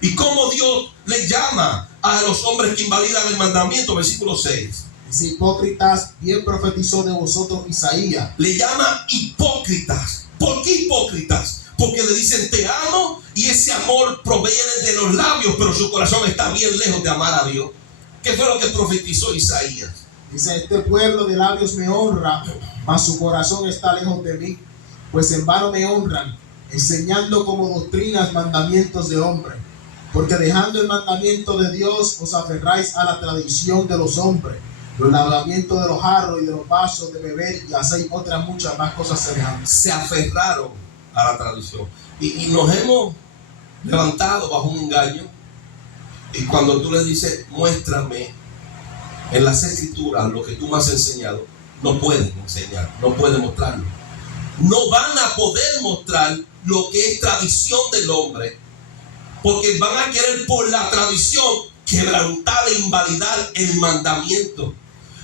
¿Y cómo Dios le llama a los hombres que invalidan el mandamiento? Versículo 6. Dice, hipócritas, bien profetizó de vosotros Isaías. Le llama hipócritas. ¿Por qué hipócritas? Porque le dicen te amo y ese amor proviene de los labios, pero su corazón está bien lejos de amar a Dios. ¿Qué fue lo que profetizó Isaías? Dice, este pueblo de labios me honra, mas su corazón está lejos de mí. Pues en vano me honran, enseñando como doctrinas mandamientos de hombre. Porque dejando el mandamiento de Dios, os aferráis a la tradición de los hombres, los lavamientos de los jarros y de los vasos de beber, y hacéis otras muchas más cosas semejantes. Se aferraron a la tradición y nos hemos levantado bajo un engaño. Y cuando tú le dices, muéstrame en las escrituras lo que tú me has enseñado, no pueden enseñar, no pueden mostrarlo. No van a poder mostrar lo que es tradición del hombre, porque van a querer por la tradición quebrantar e invalidar el mandamiento.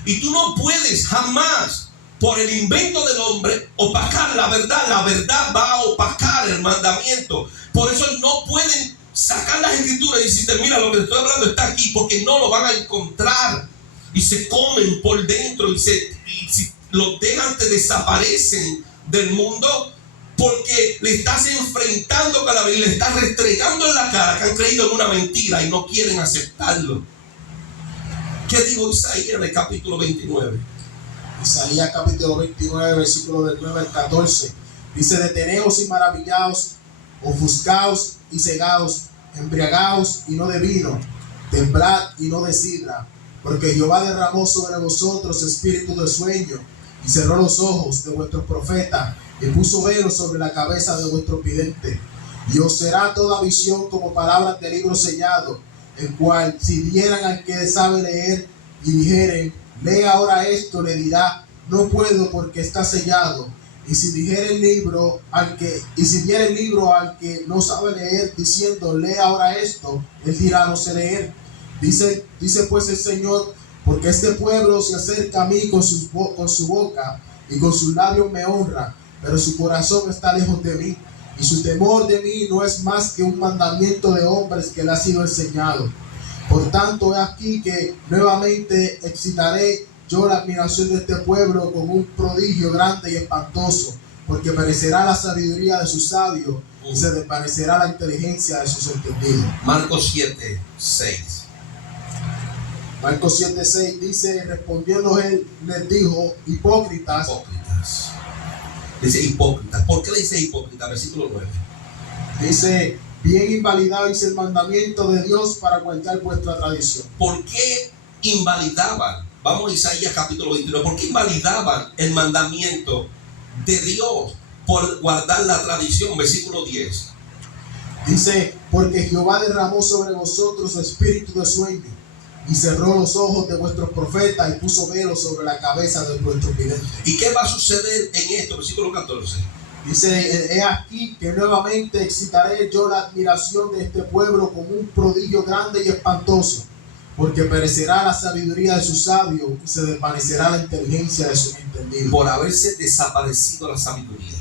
Y tú no puedes jamás, por el invento del hombre, opacar la verdad. La verdad va a opacar el mandamiento. Por eso no pueden sacar las escrituras y decirte, mira, lo que estoy hablando está aquí, porque no lo van a encontrar. Y se comen por dentro y si los dejan, te desaparecen del mundo, porque le estás enfrentando con la Biblia, le estás restregando en la cara que han creído en una mentira y no quieren aceptarlo. ¿Qué dijo Isaías en el capítulo 29? Isaías capítulo 29, versículo del 9 al 14. Dice, deteneos y maravillaos, ofuscaos y cegaos, embriagaos y no de vino, temblad y no de sidra, porque Jehová derramó sobre vosotros espíritu de sueño y cerró los ojos de vuestros profetas y puso velo sobre la cabeza de vuestros videntes. Y os será toda visión como palabras de libro sellado, el cual si dieran al que sabe leer y dijeren, lee ahora esto, le dirá, no puedo porque está sellado. Y si diera el libro al que no sabe leer, diciendo, lee ahora esto, él dirá, no sé leer. Dice pues el Señor, porque este pueblo se acerca a mí con su boca y con sus labios me honra, pero su corazón está lejos de mí. Y su temor de mí no es más que un mandamiento de hombres que le ha sido enseñado. Por tanto, he aquí que nuevamente excitaré yo la admiración de este pueblo con un prodigio grande y espantoso, porque perecerá la sabiduría de sus sabios y se desvanecerá la inteligencia de sus entendidos. Marcos 7, 6. Marcos 7, 6 dice, respondiendo él, les dijo, hipócritas. Hipócritas. Dice hipócritas. ¿Por qué le dice hipócritas? Versículo 9. Dice, bien invalidáis el mandamiento de Dios para guardar vuestra tradición. ¿Por qué invalidaban? Vamos a Isaías capítulo 29. ¿Por qué invalidaban el mandamiento de Dios por guardar la tradición? Versículo 10. Dice, porque Jehová derramó sobre vosotros espíritu de sueño y cerró los ojos de vuestros profetas y puso velo sobre la cabeza de vuestros videntes. ¿Y qué va a suceder en esto? Versículo 14. Dice, he aquí que nuevamente excitaré yo la admiración de este pueblo como un prodigio grande y espantoso, porque perecerá la sabiduría de sus sabios y se desvanecerá la inteligencia de sus entendidos. Por haberse desaparecido la sabiduría,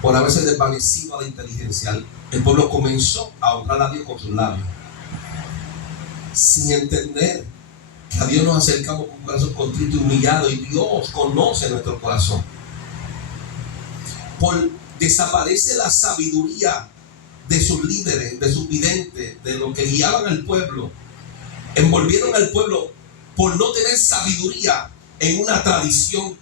por haberse desvanecido la inteligencia, el pueblo comenzó a honrar a Dios con sus labios, sin entender que a Dios nos acercamos con un corazón contrito y humillado, y Dios conoce nuestro corazón. Desaparece la sabiduría de sus líderes, de sus videntes, de los que guiaban al pueblo. Envolvieron al pueblo por no tener sabiduría en una tradición,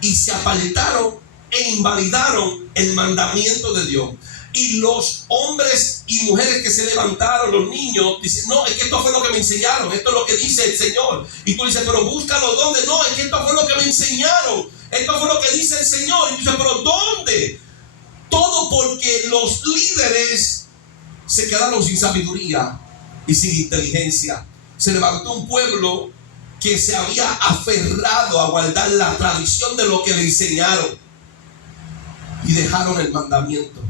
y se apartaron e invalidaron el mandamiento de Dios. Y los hombres y mujeres que se levantaron, los niños, dicen, no, es que esto fue lo que me enseñaron, esto es lo que dice el Señor. Y tú dices, pero búscalo, ¿dónde? No, es que esto fue lo que me enseñaron, esto fue lo que dice el Señor. Y tú dices, pero ¿dónde? Todo porque los líderes se quedaron sin sabiduría y sin inteligencia. Se levantó un pueblo que se había aferrado a guardar la tradición de lo que le enseñaron, y dejaron el mandamiento.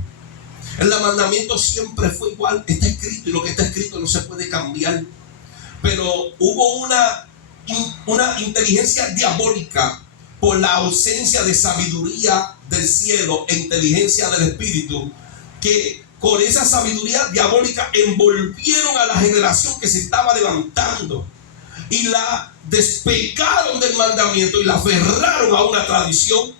El mandamiento siempre fue igual, está escrito, y lo que está escrito no se puede cambiar. Pero hubo una inteligencia diabólica por la ausencia de sabiduría del cielo e inteligencia del Espíritu, que con esa sabiduría diabólica envolvieron a la generación que se estaba levantando y la despegaron del mandamiento y la aferraron a una tradición.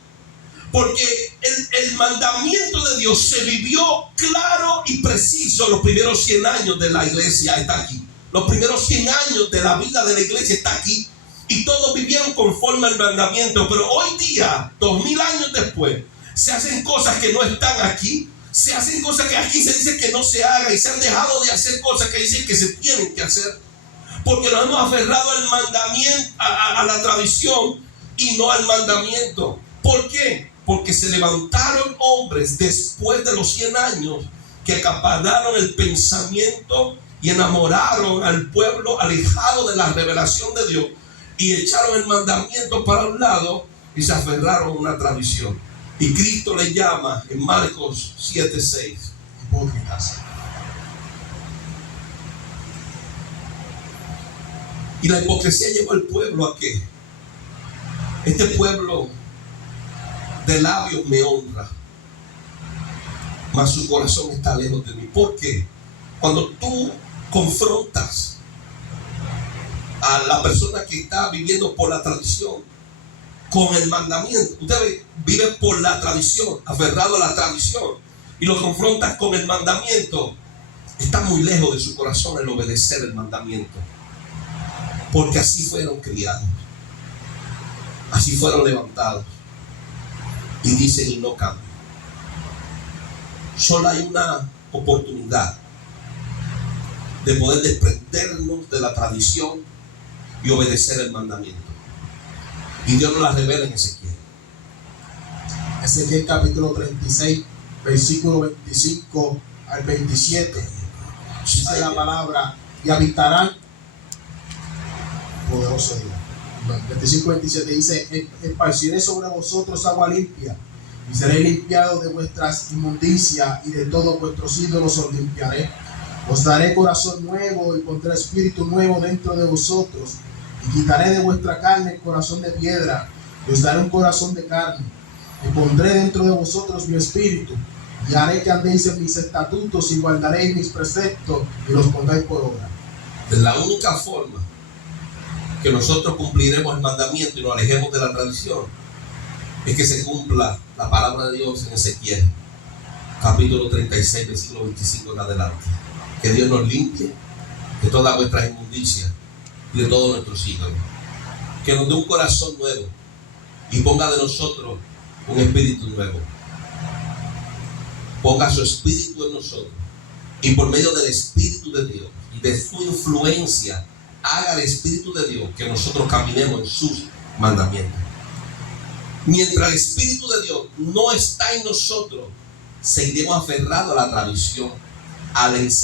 Porque el mandamiento de Dios se vivió claro y preciso los primeros 100 años de la iglesia, está aquí. Los primeros 100 años de la vida de la iglesia está aquí. Y todos vivieron conforme al mandamiento. Pero hoy día, 2000 años después, se hacen cosas que no están aquí. Se hacen cosas que aquí se dice que no se hagan, y se han dejado de hacer cosas que dicen que se tienen que hacer. Porque nos hemos aferrado al mandamiento, a la tradición, y no al mandamiento. ¿Por qué? Porque se levantaron hombres después de los 100 años que acapararon el pensamiento y enamoraron al pueblo alejado de la revelación de Dios, y echaron el mandamiento para un lado y se aferraron a una tradición. Y Cristo le llama en Marcos 7:6 hipócritas. Y la hipocresía llevó al pueblo a qué? Este pueblo de labios me honra, mas su corazón está lejos de mí. ¿Por qué? Cuando tú confrontas a la persona que está viviendo por la tradición con el mandamiento, usted vive por la tradición, aferrado a la tradición, y lo confrontas con el mandamiento, está muy lejos de su corazón el obedecer el mandamiento, porque así fueron criados, así fueron levantados. Y dicen y no cambian. Solo hay una oportunidad de poder desprendernos de la tradición y obedecer el mandamiento. Y Dios nos la revela en Ezequiel. Ezequiel capítulo 36, versículo 25 al 27. Dice la palabra, y habitarán, poderoso Dios. 25-27 dice, esparciré sobre vosotros agua limpia, y seré limpiado de vuestras inmundicias, y de todos vuestros ídolos os limpiaré. Os daré corazón nuevo, y pondré espíritu nuevo dentro de vosotros, y quitaré de vuestra carne el corazón de piedra, y os daré un corazón de carne, y pondré dentro de vosotros mi espíritu, y haré que andéis en mis estatutos, y guardaréis mis preceptos, y los pongáis por obra. De la única forma que nosotros cumpliremos el mandamiento y nos alejemos de la tradición es que se cumpla la palabra de Dios en Ezequiel capítulo 36 versículo 25 en adelante. Que Dios nos limpie de todas nuestras inmundicias y de todos nuestros ídolos, que nos dé un corazón nuevo y ponga de nosotros un espíritu nuevo. Ponga su espíritu en nosotros, y por medio del espíritu de Dios y de su influencia haga el espíritu de Dios que nosotros caminemos en sus mandamientos. Mientras el espíritu de Dios no está en nosotros, seguiremos aferrados a la tradición, al enseñar